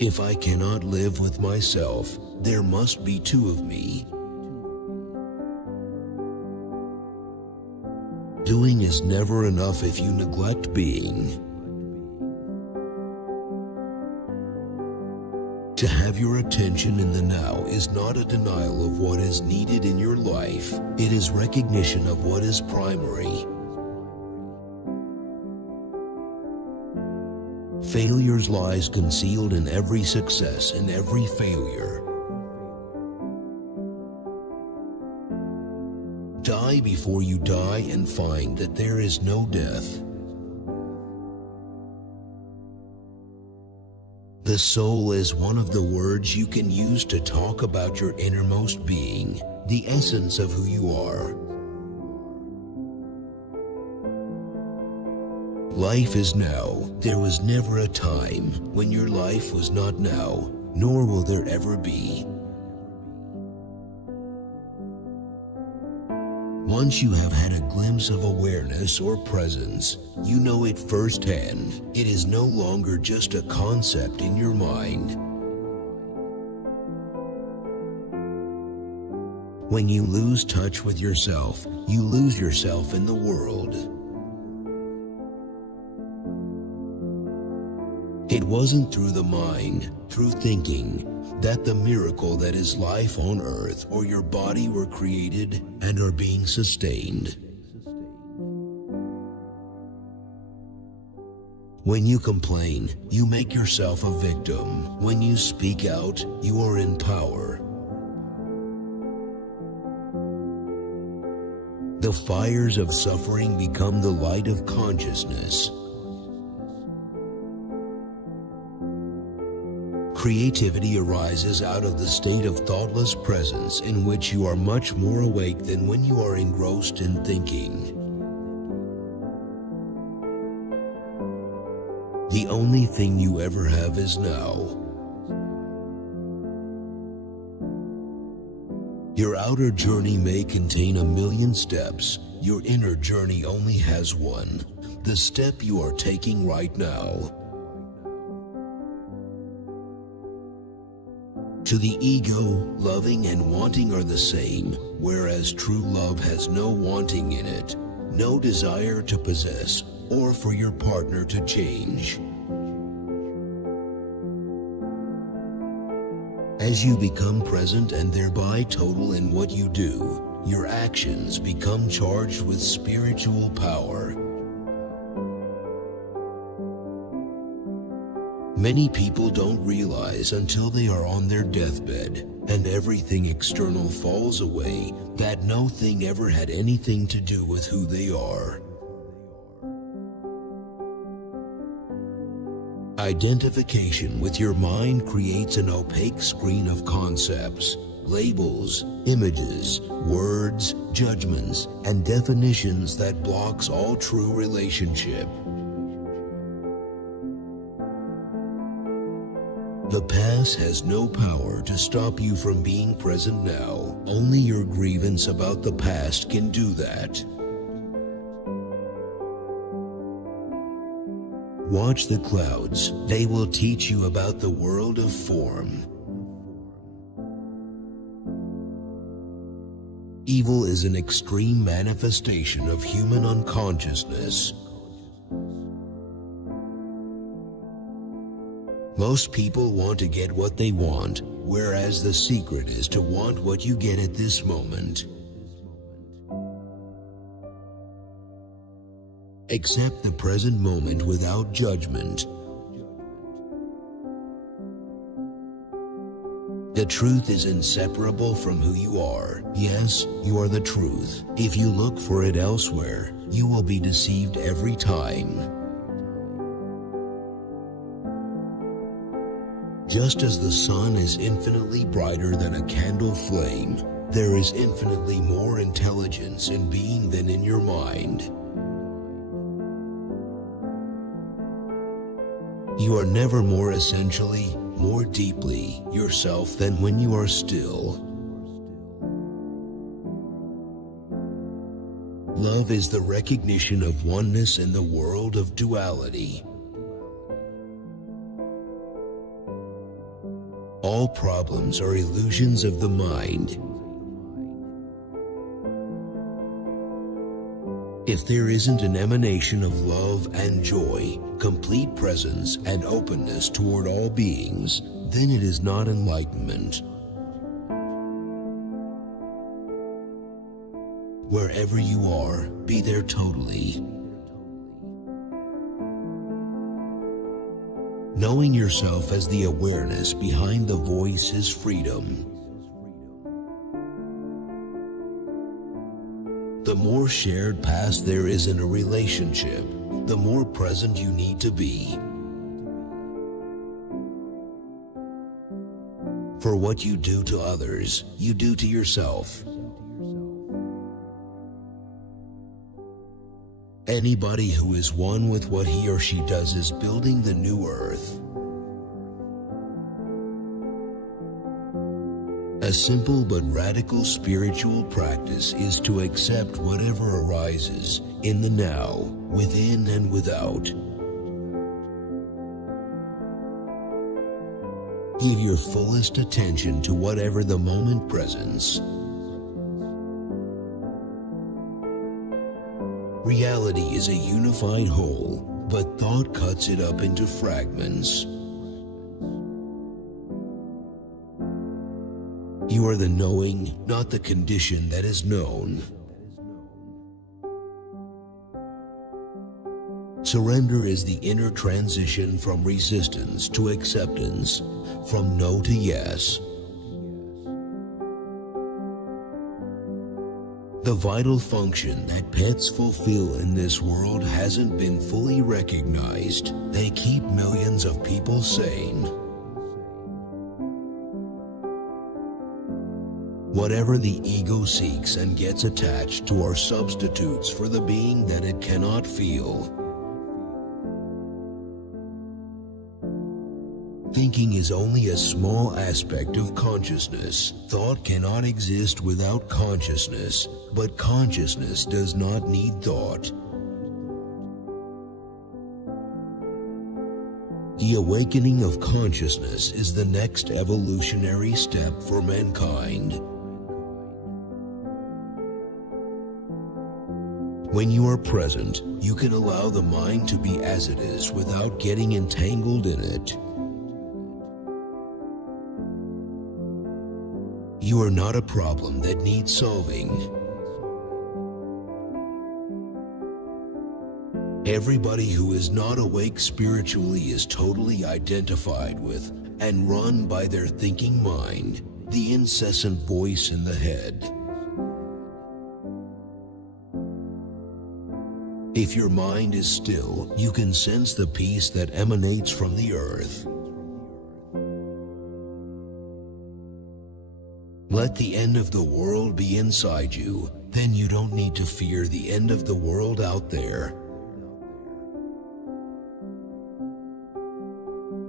If I cannot live with myself, there must be two of me. Doing is never enough if you neglect being. To have your attention in the now is not a denial of what is needed in your life. It is recognition of what is primary. Failures lies concealed in every success and every failure. Die before you die and find that there is no death. The soul is one of the words you can use to talk about your innermost being, the essence of who you are. Life is now. There was never a time when your life was not now, nor will there ever be. Once you have had a glimpse of awareness or presence, you know it firsthand. It is no longer just a concept in your mind. When you lose touch with yourself, you lose yourself in the world. It wasn't through the mind, through thinking, that the miracle that is life on earth or your body were created and are being sustained. When you complain, you make yourself a victim. When you speak out, you are in power. The fires of suffering become the light of consciousness. Creativity arises out of the state of thoughtless presence in which you are much more awake than when you are engrossed in thinking. The only thing you ever have is now. Your outer journey may contain 1,000,000 steps. Your inner journey only has one, the step you are taking right now. To the ego, loving and wanting are the same, whereas true love has no wanting in it, no desire to possess or for your partner to change. As you become present and thereby total in what you do, your actions become charged with spiritual power. Many people don't realize until they are on their deathbed and everything external falls away that no thing ever had anything to do with who they are. Identification with your mind creates an opaque screen of concepts, labels, images, words, judgments, and definitions that blocks all true relationship. The past has no power to stop you from being present now. Only your grievance about the past can do that. Watch the clouds. They will teach you about the world of form. Evil is an extreme manifestation of human unconsciousness. Most people want to get what they want, whereas the secret is to want what you get at this moment. Accept the present moment without judgment. The truth is inseparable from who you are. Yes, you are the truth. If you look for it elsewhere, you will be deceived every time. Just as the sun is infinitely brighter than a candle flame, there is infinitely more intelligence in being than in your mind. You are never more essentially, more deeply yourself than when you are still. Love is the recognition of oneness in the world of duality. All problems are illusions of the mind. If there isn't an emanation of love and joy, complete presence and openness toward all beings, then it is not enlightenment. Wherever you are, be there totally. Knowing yourself as the awareness behind the voice is freedom. The more shared past there is in a relationship, the more present you need to be. For what you do to others, you do to yourself. Anybody who is one with what he or she does is building the new earth. A simple but radical spiritual practice is to accept whatever arises in the now, within and without. Give your fullest attention to whatever the moment presents. Reality is a unified whole, but thought cuts it up into fragments. You are the knowing, not the condition that is known. Surrender is the inner transition from resistance to acceptance, from no to yes. The vital function that pets fulfill in this world hasn't been fully recognized. They keep millions of people sane. Whatever the ego seeks and gets attached to are substitutes for the being that it cannot feel. Thinking is only a small aspect of consciousness. Thought cannot exist without consciousness, but consciousness does not need thought. The awakening of consciousness is the next evolutionary step for mankind. When you are present, you can allow the mind to be as it is without getting entangled in it. You are not a problem that needs solving. Everybody who is not awake spiritually is totally identified with and run by their thinking mind, the incessant voice in the head. If your mind is still, you can sense the peace that emanates from the earth. Let the end of the world be inside you, then you don't need to fear the end of the world out there.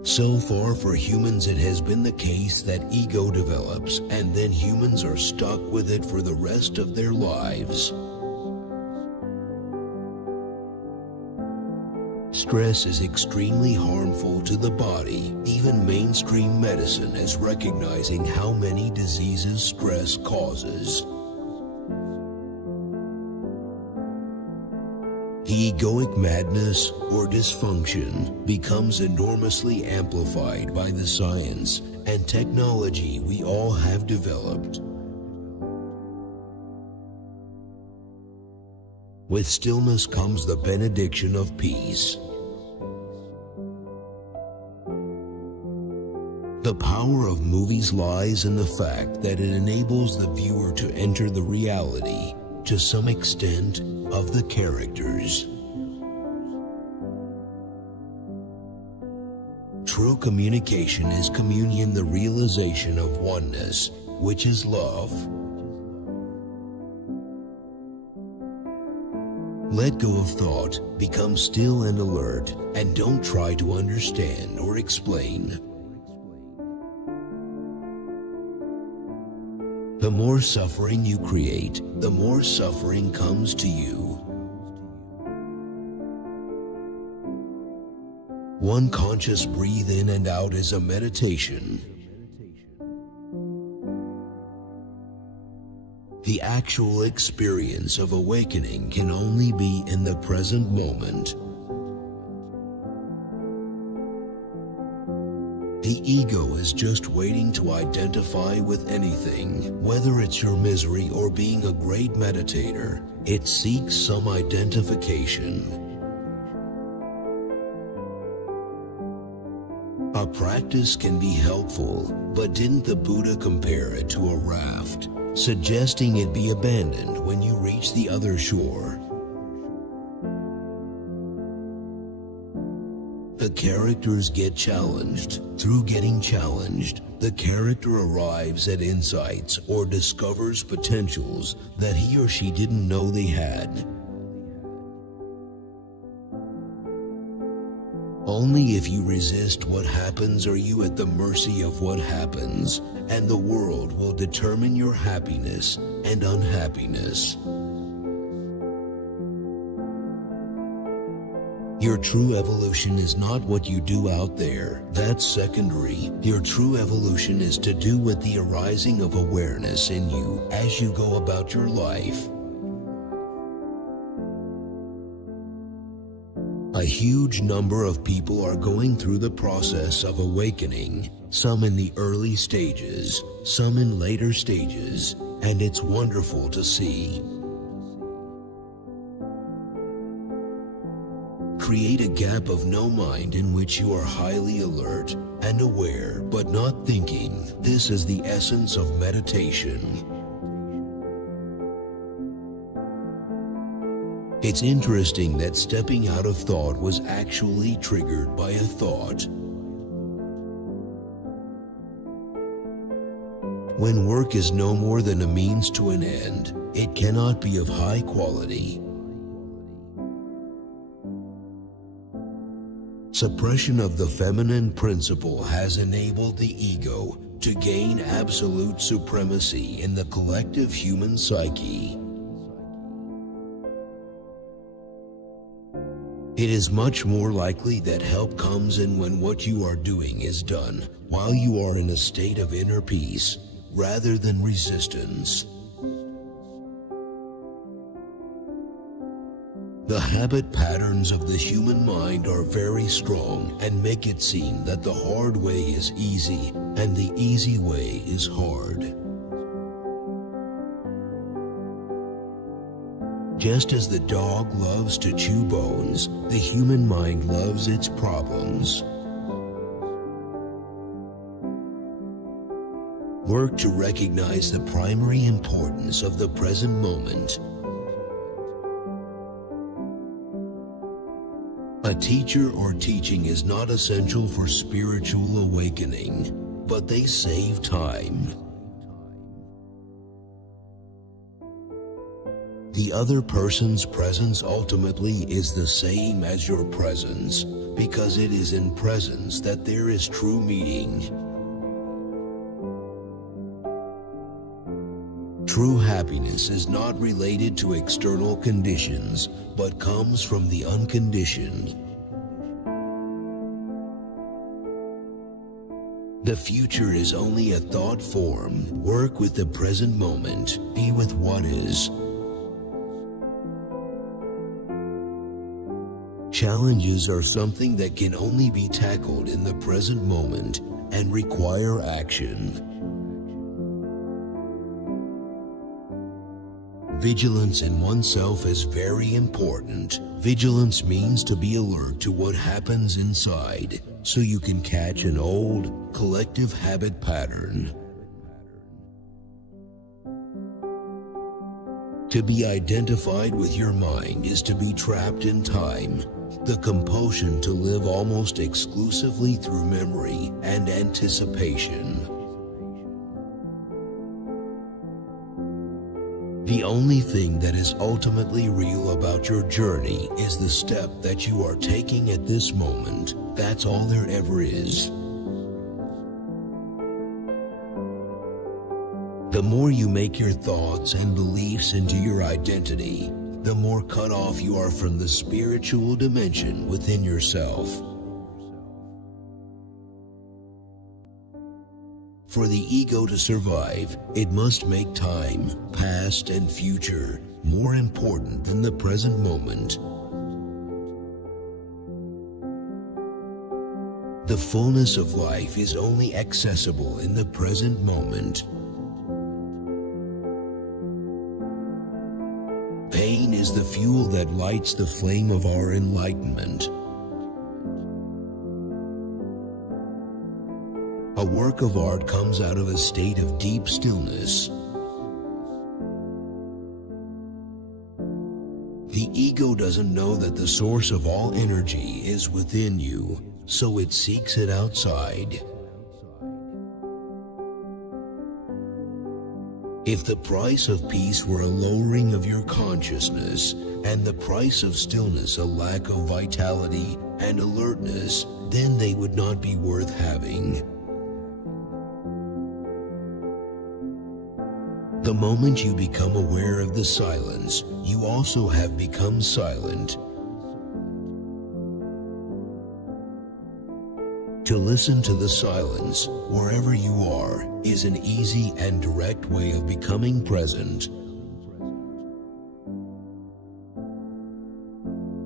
So far for humans it has been the case that ego develops and then humans are stuck with it for the rest of their lives. Stress is extremely harmful to the body. Even mainstream medicine is recognizing how many diseases stress causes. Egoic madness or dysfunction becomes enormously amplified by the science and technology we all have developed. With stillness comes the benediction of peace. The power of movies lies in the fact that it enables the viewer to enter the reality, to some extent, of the characters. True communication is communion, the realization of oneness, which is love. Let go of thought, become still and alert, and don't try to understand or explain. The more suffering you create, the more suffering comes to you. One conscious breathe in and out is a meditation. The actual experience of awakening can only be in the present moment. The ego is just waiting to identify with anything, whether it's your misery or being a great meditator. It seeks some identification. A practice can be helpful, but didn't the Buddha compare it to a raft, suggesting it be abandoned when you reach the other shore? The characters get challenged. Through getting challenged, the character arrives at insights or discovers potentials that he or she didn't know they had. Only if you resist what happens are you at the mercy of what happens, and the world will determine your happiness and unhappiness. Your true evolution is not what you do out there. That's secondary. Your true evolution is to do with the arising of awareness in you as you go about your life. A huge number of people are going through the process of awakening, some in the early stages, some in later stages, and it's wonderful to see. Create a gap of no mind in which you are highly alert and aware but not thinking. This is the essence of meditation. It's interesting that stepping out of thought was actually triggered by a thought. When work is no more than a means to an end, it cannot be of high quality. Suppression of the feminine principle has enabled the ego to gain absolute supremacy in the collective human psyche. It is much more likely that help comes in when what you are doing is done while you are in a state of inner peace, rather than resistance. The habit patterns of the human mind are very strong and make it seem that the hard way is easy and the easy way is hard. Just as the dog loves to chew bones, the human mind loves its problems. Work to recognize the primary importance of the present moment. A teacher or teaching is not essential for spiritual awakening, but they save time. The other person's presence ultimately is the same as your presence, because it is in presence that there is true meaning. True happiness is not related to external conditions, but comes from the unconditioned. The future is only a thought form. Work with the present moment. Be with what is. Challenges are something that can only be tackled in the present moment and require action. Vigilance in oneself is very important. Vigilance means to be alert to what happens inside, so you can catch an old, collective habit pattern. To be identified with your mind is to be trapped in time, the compulsion to live almost exclusively through memory and anticipation. The only thing that is ultimately real about your journey is the step that you are taking at this moment. That's all there ever is. The more you make your thoughts and beliefs into your identity, the more cut off you are from the spiritual dimension within yourself. For the ego to survive, it must make time, past and future, more important than the present moment. The fullness of life is only accessible in the present moment. Pain is the fuel that lights the flame of our enlightenment. A work of art comes out of a state of deep stillness. The ego doesn't know that the source of all energy is within you, so it seeks it outside. If the price of peace were a lowering of your consciousness, and the price of stillness a lack of vitality and alertness, then they would not be worth having. The moment you become aware of the silence, you also have become silent. To listen to the silence, wherever you are, is an easy and direct way of becoming present.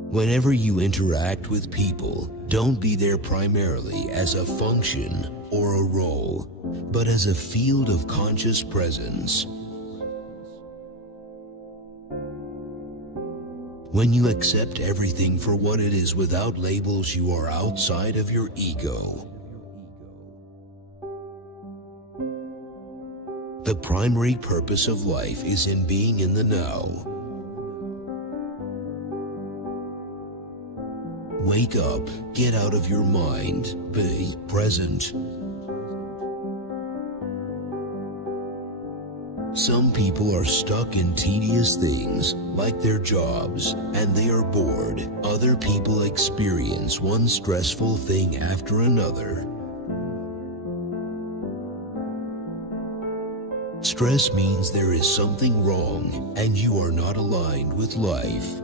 Whenever you interact with people, don't be there primarily as a function or a role, but as a field of conscious presence. When you accept everything for what it is without labels, you are outside of your ego. The primary purpose of life is in being in the now. Wake up, get out of your mind, be present. Some people are stuck in tedious things, like their jobs, and they are bored. Other people experience one stressful thing after another. Stress means there is something wrong, and you are not aligned with life.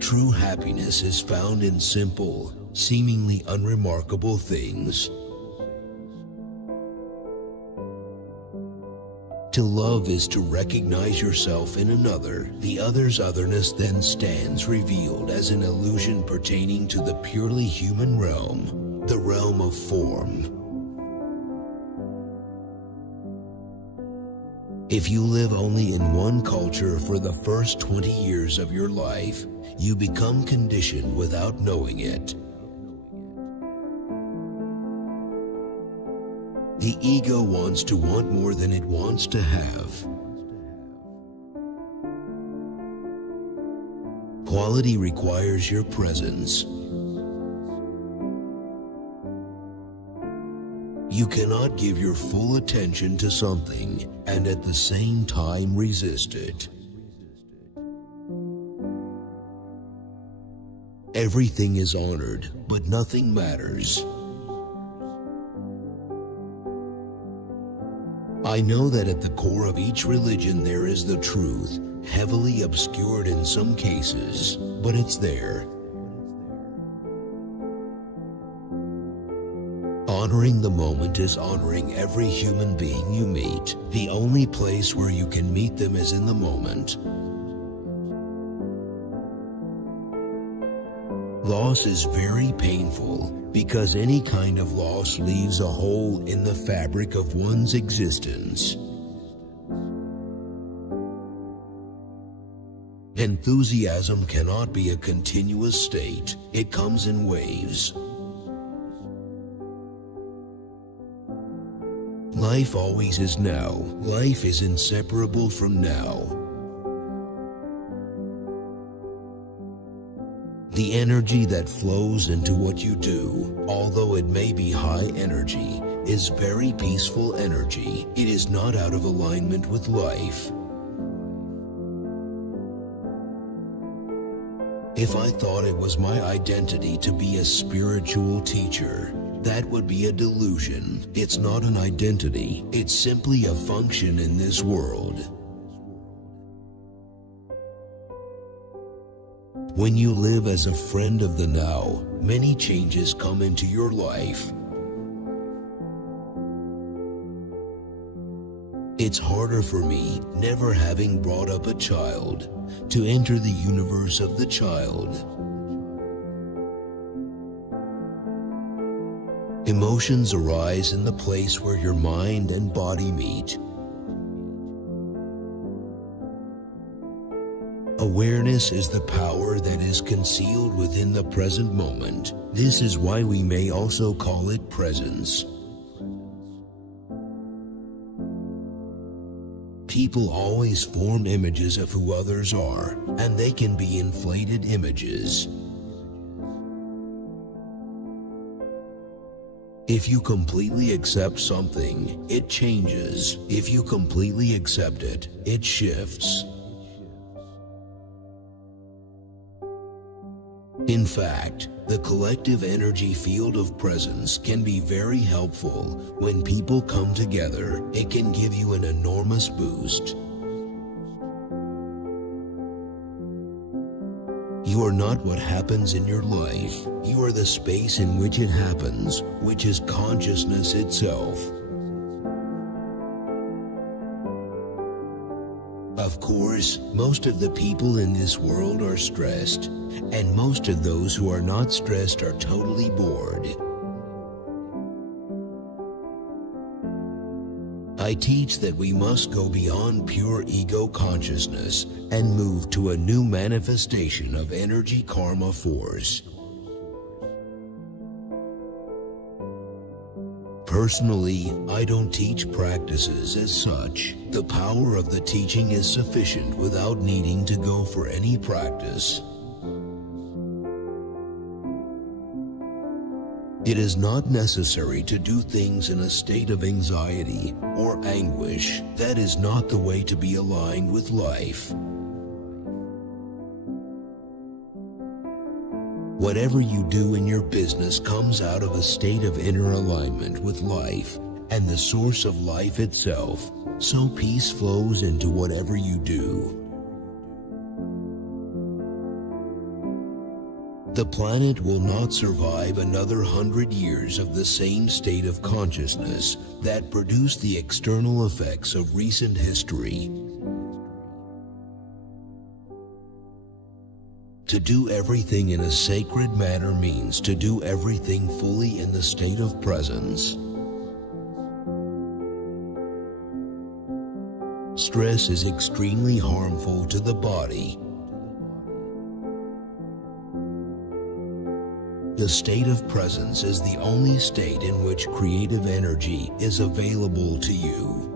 True happiness is found in simple, seemingly unremarkable things. To love is to recognize yourself in another. The other's otherness then stands revealed as an illusion pertaining to the purely human realm, the realm of form. If you live only in one culture for the first 20 years of your life, you become conditioned without knowing it. The ego wants to want more than it wants to have. Quality requires your presence. You cannot give your full attention to something and at the same time resist it. Everything is honored, but nothing matters. I know that at the core of each religion there is the truth, heavily obscured in some cases, but it's there. Honoring the moment is honoring every human being you meet. The only place where you can meet them is in the moment. Loss is very painful because any kind of loss leaves a hole in the fabric of one's existence. Enthusiasm cannot be a continuous state. It comes in waves. Life always is now. Life is inseparable from now. The energy that flows into what you do, although it may be high energy, is very peaceful energy. It is not out of alignment with life. If I thought it was my identity to be a spiritual teacher, that would be a delusion. It's not an identity. It's simply a function in this world. When you live as a friend of the now, many changes come into your life. It's harder for me, never having brought up a child, to enter the universe of the child. Emotions arise in the place where your mind and body meet. Awareness is the power that is concealed within the present moment. This is why we may also call it presence. People always form images of who others are, and they can be inflated images. If you completely accept something, it changes. If you completely accept it, it shifts. In fact, the collective energy field of presence can be very helpful. When people come together, it can give you an enormous boost. You are not what happens in your life. You are the space in which it happens, which is consciousness itself. Of course, most of the people in this world are stressed, and most of those who are not stressed are totally bored. I teach that we must go beyond pure ego consciousness and move to a new manifestation of energy karma force. Personally, I don't teach practices as such. The power of the teaching is sufficient without needing to go for any practice. It is not necessary to do things in a state of anxiety or anguish. That is not the way to be aligned with life. Whatever you do in your business comes out of a state of inner alignment with life and the source of life itself, so peace flows into whatever you do. The planet will not survive another 100 years of the same state of consciousness that produced the external effects of recent history. To do everything in a sacred manner means to do everything fully in the state of presence. Stress is extremely harmful to the body. The state of presence is the only state in which creative energy is available to you.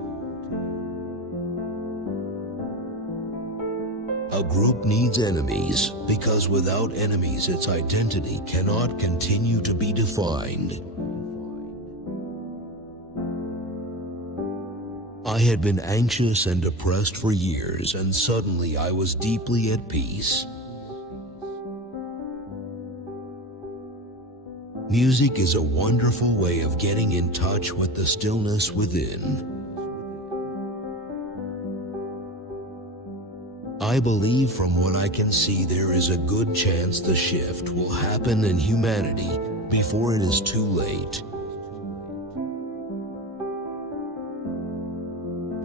A group needs enemies because without enemies its identity cannot continue to be defined. I had been anxious and depressed for years, and suddenly I was deeply at peace. Music is a wonderful way of getting in touch with the stillness within. I believe from what I can see there is a good chance the shift will happen in humanity before it is too late.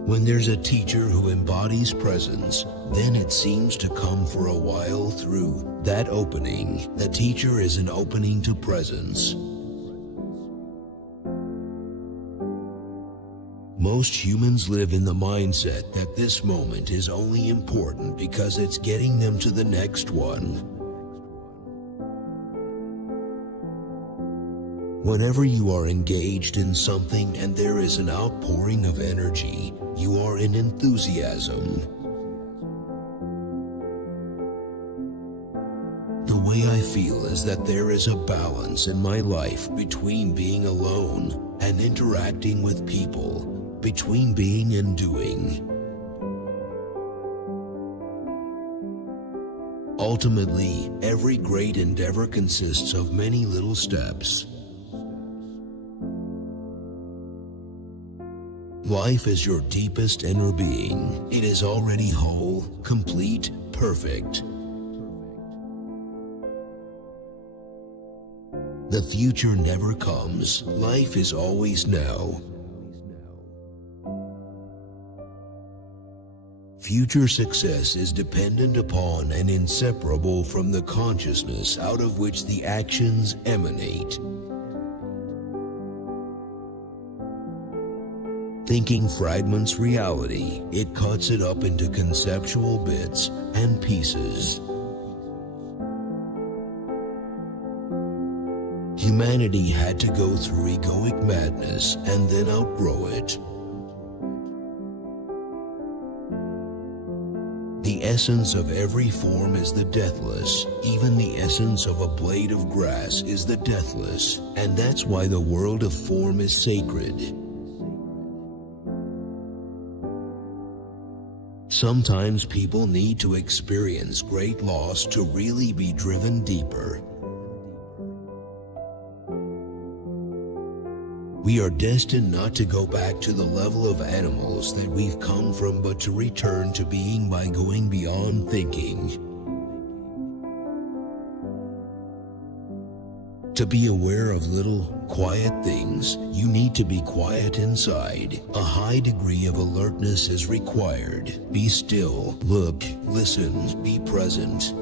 When there's a teacher who embodies presence, then it seems to come for a while through that opening. The teacher is an opening to presence. Most humans live in the mindset that this moment is only important because it's getting them to the next one. Whenever you are engaged in something and there is an outpouring of energy, you are in enthusiasm. The way I feel is that there is a balance in my life between being alone and interacting with people, between being and doing. Ultimately, every great endeavor consists of many little steps. Life is your deepest inner being. It is already whole, complete, perfect. The future never comes. Life is always now. Future success is dependent upon and inseparable from the consciousness out of which the actions emanate. Thinking fragments reality. It cuts it up into conceptual bits and pieces. Humanity had to go through egoic madness and then outgrow it. The essence of every form is the deathless. Even the essence of a blade of grass is the deathless, and that's why the world of form is sacred. Sometimes people need to experience great loss to really be driven deeper. We are destined not to go back to the level of animals that we've come from, but to return to being by going beyond thinking. To be aware of little, quiet things, you need to be quiet inside. A high degree of alertness is required. Be still, look, listen, be present.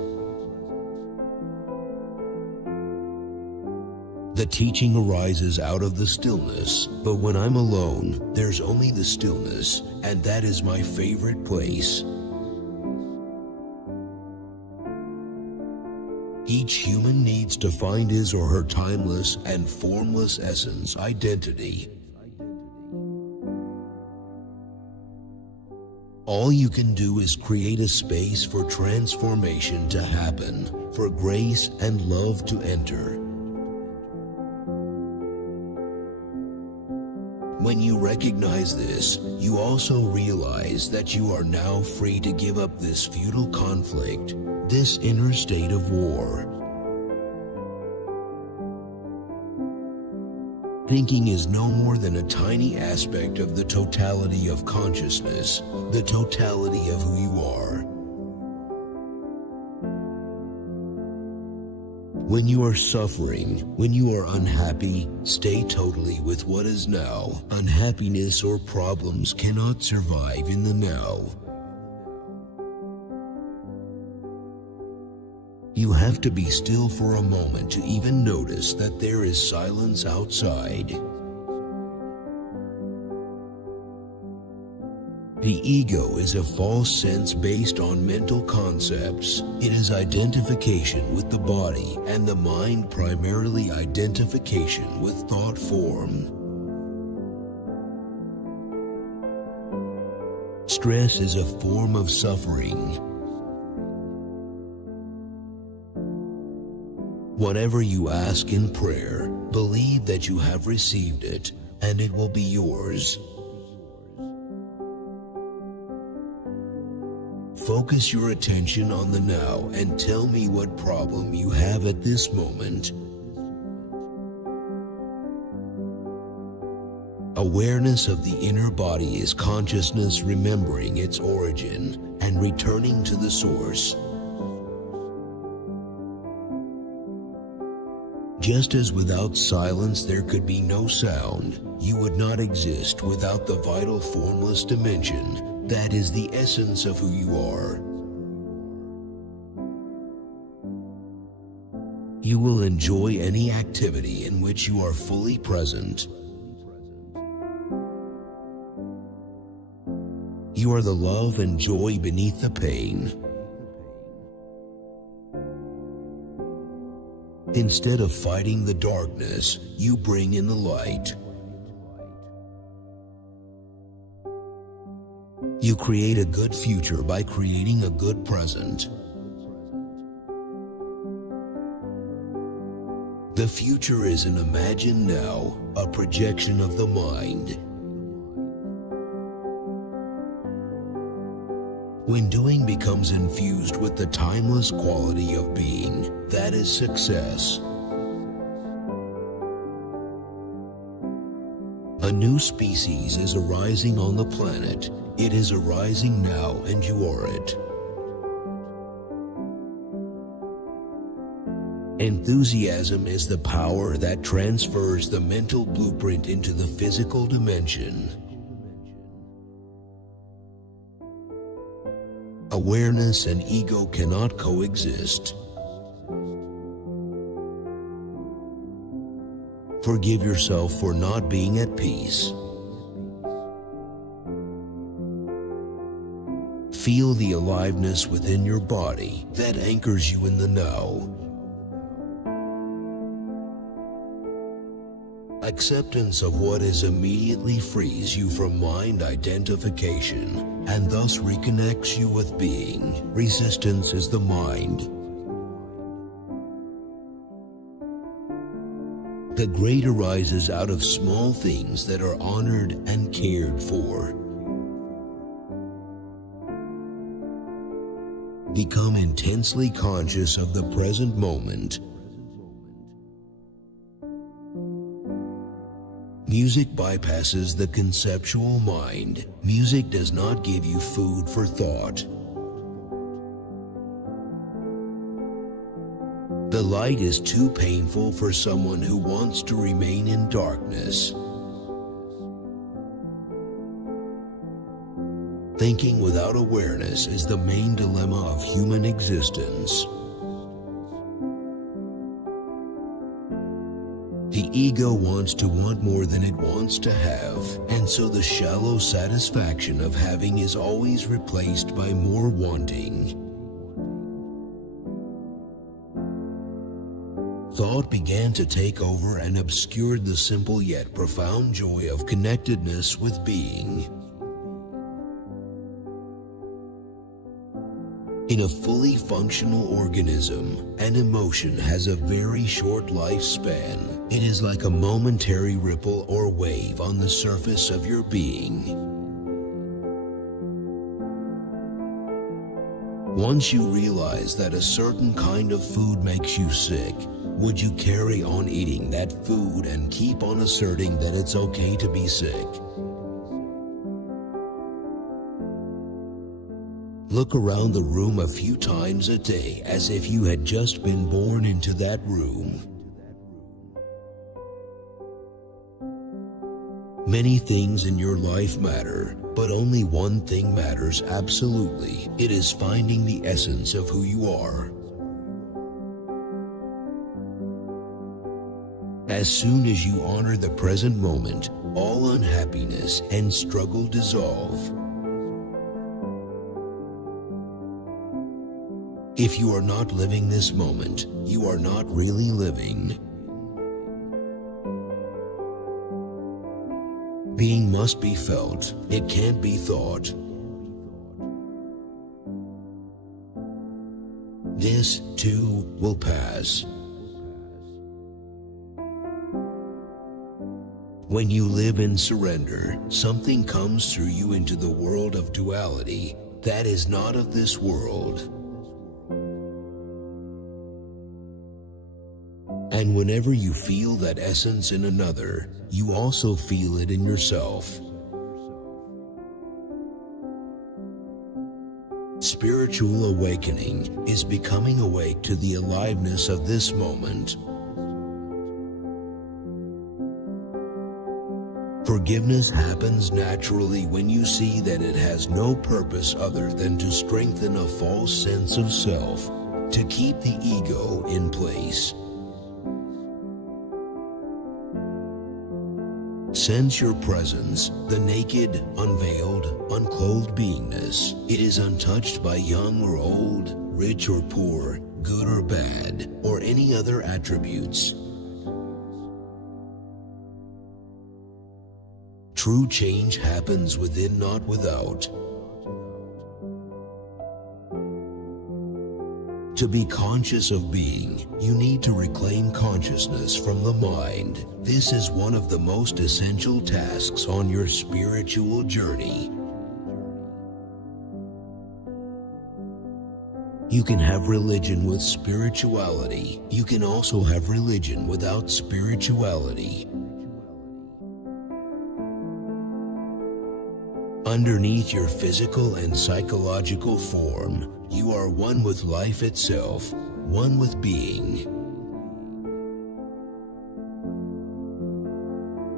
The teaching arises out of the stillness, but when I'm alone, there's only the stillness, and that is my favorite place. Each human needs to find his or her timeless and formless essence identity. All you can do is create a space for transformation to happen, for grace and love to enter. When you recognize this, you also realize that you are now free to give up this futile conflict, this inner state of war. Thinking is no more than a tiny aspect of the totality of consciousness, the totality of who you are. When you are suffering, when you are unhappy, stay totally with what is now. Unhappiness or problems cannot survive in the now. You have to be still for a moment to even notice that there is silence outside. The ego is a false sense based on mental concepts. It is identification with the body, and the mind primarily identification with thought form. Stress is a form of suffering. Whatever you ask in prayer, believe that you have received it, and it will be yours. Focus your attention on the now and tell me what problem you have at this moment. Awareness of the inner body is consciousness remembering its origin and returning to the source. Just as without silence there could be no sound, you would not exist without the vital formless dimension that is the essence of who you are. You will enjoy any activity in which you are fully present. You are the love and joy beneath the pain. Instead of fighting the darkness, you bring in the light. You create a good future by creating a good present. The future is an imagined now, a projection of the mind. When doing becomes infused with the timeless quality of being, that is success. A new species is arising on the planet. It is arising now, and you are it. Enthusiasm is the power that transfers the mental blueprint into the physical dimension. Awareness and ego cannot coexist. Forgive yourself for not being at peace. Feel the aliveness within your body that anchors you in the now. Acceptance of what is immediately frees you from mind identification and thus reconnects you with being. Resistance is the mind. The great arises out of small things that are honored and cared for. Become intensely conscious of the present moment. Music bypasses the conceptual mind. Music does not give you food for thought. The light is too painful for someone who wants to remain in darkness. Thinking without awareness is the main dilemma of human existence. The ego wants to want more than it wants to have, and so the shallow satisfaction of having is always replaced by more wanting. Thought began to take over and obscured the simple yet profound joy of connectedness with being. In a fully functional organism, an emotion has a very short lifespan. It is like a momentary ripple or wave on the surface of your being. Once you realize that a certain kind of food makes you sick, would you carry on eating that food and keep on asserting that it's okay to be sick? Look around the room a few times a day as if you had just been born into that room. Many things in your life matter, but only one thing matters absolutely. It is finding the essence of who you are. As soon as you honor the present moment, all unhappiness and struggle dissolve. If you are not living this moment, you are not really living. Being must be felt, it can't be thought. This, too, will pass. When you live in surrender, something comes through you into the world of duality that is not of this world. And whenever you feel that essence in another, you also feel it in yourself. Spiritual awakening is becoming awake to the aliveness of this moment. Forgiveness happens naturally when you see that it has no purpose other than to strengthen a false sense of self, to keep the ego in place. Sense your presence, the naked, unveiled, unclothed beingness. It is untouched by young or old, rich or poor, good or bad, or any other attributes. True change happens within, not without. To be conscious of being, you need to reclaim consciousness from the mind. This is one of the most essential tasks on your spiritual journey. You can have religion with spirituality. You can also have religion without spirituality. Underneath your physical and psychological form, you are one with life itself, one with being.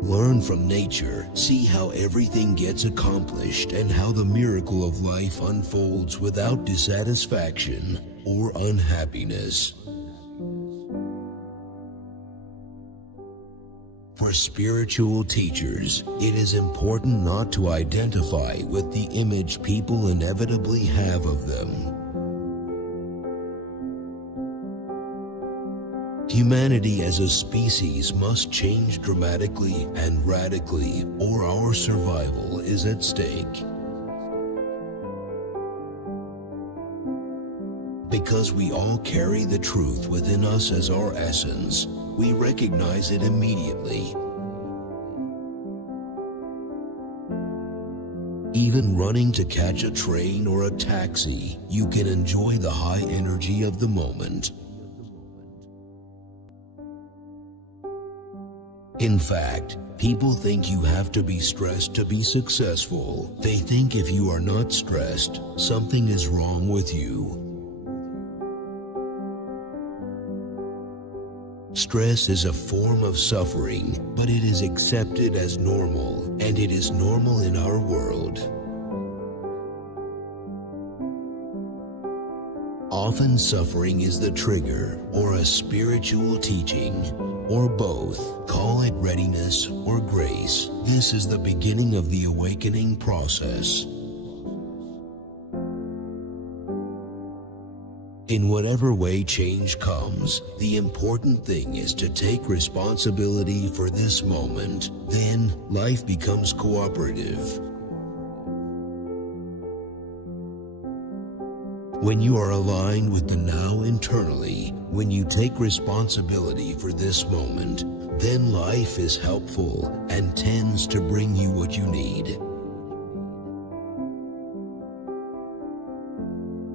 Learn from nature, see how everything gets accomplished and how the miracle of life unfolds without dissatisfaction or unhappiness. For spiritual teachers, it is important not to identify with the image people inevitably have of them. Humanity as a species must change dramatically and radically, or our survival is at stake. Because we all carry the truth within us as our essence, we recognize it immediately. Even running to catch a train or a taxi, you can enjoy the high energy of the moment. In fact, people think you have to be stressed to be successful. They think if you are not stressed, something is wrong with you. Stress is a form of suffering, but it is accepted as normal, and it is normal in our world. Often suffering is the trigger, or a spiritual teaching, or both. Call it readiness or grace. This is the beginning of the awakening process. In whatever way change comes, the important thing is to take responsibility for this moment. Then, life becomes cooperative. When you are aligned with the now internally, when you take responsibility for this moment, then life is helpful and tends to bring you what you need.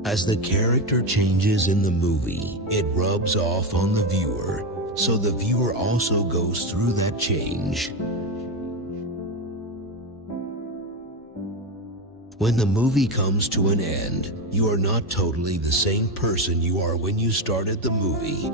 As the character changes in the movie, it rubs off on the viewer, so the viewer also goes through that change. When the movie comes to an end, you are not totally the same person you are when you started the movie.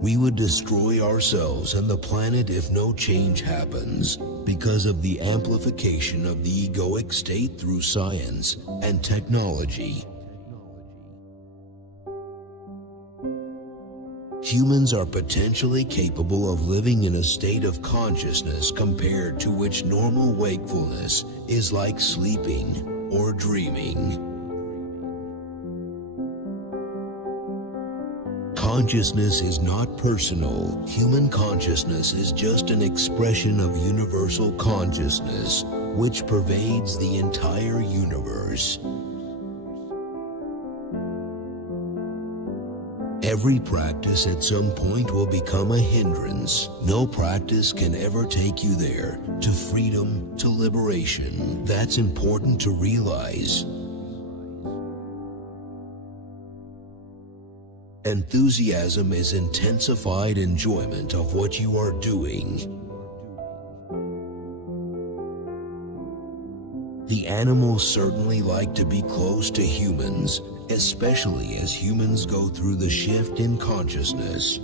We would destroy ourselves and the planet if no change happens, because of the amplification of the egoic state through science and technology. Humans are potentially capable of living in a state of consciousness compared to which normal wakefulness is like sleeping, or dreaming. Consciousness is not personal. Human consciousness is just an expression of universal consciousness, which pervades the entire universe. Every practice at some point will become a hindrance. No practice can ever take you there, to freedom, to liberation. That's important to realize. Enthusiasm is intensified enjoyment of what you are doing. The animals certainly like to be close to humans, especially as humans go through the shift in consciousness.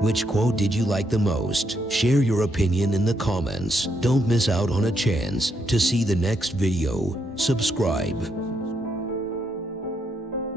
Which quote did you like the most? Share your opinion in the comments. Don't miss out on a chance to see the next video. Subscribe.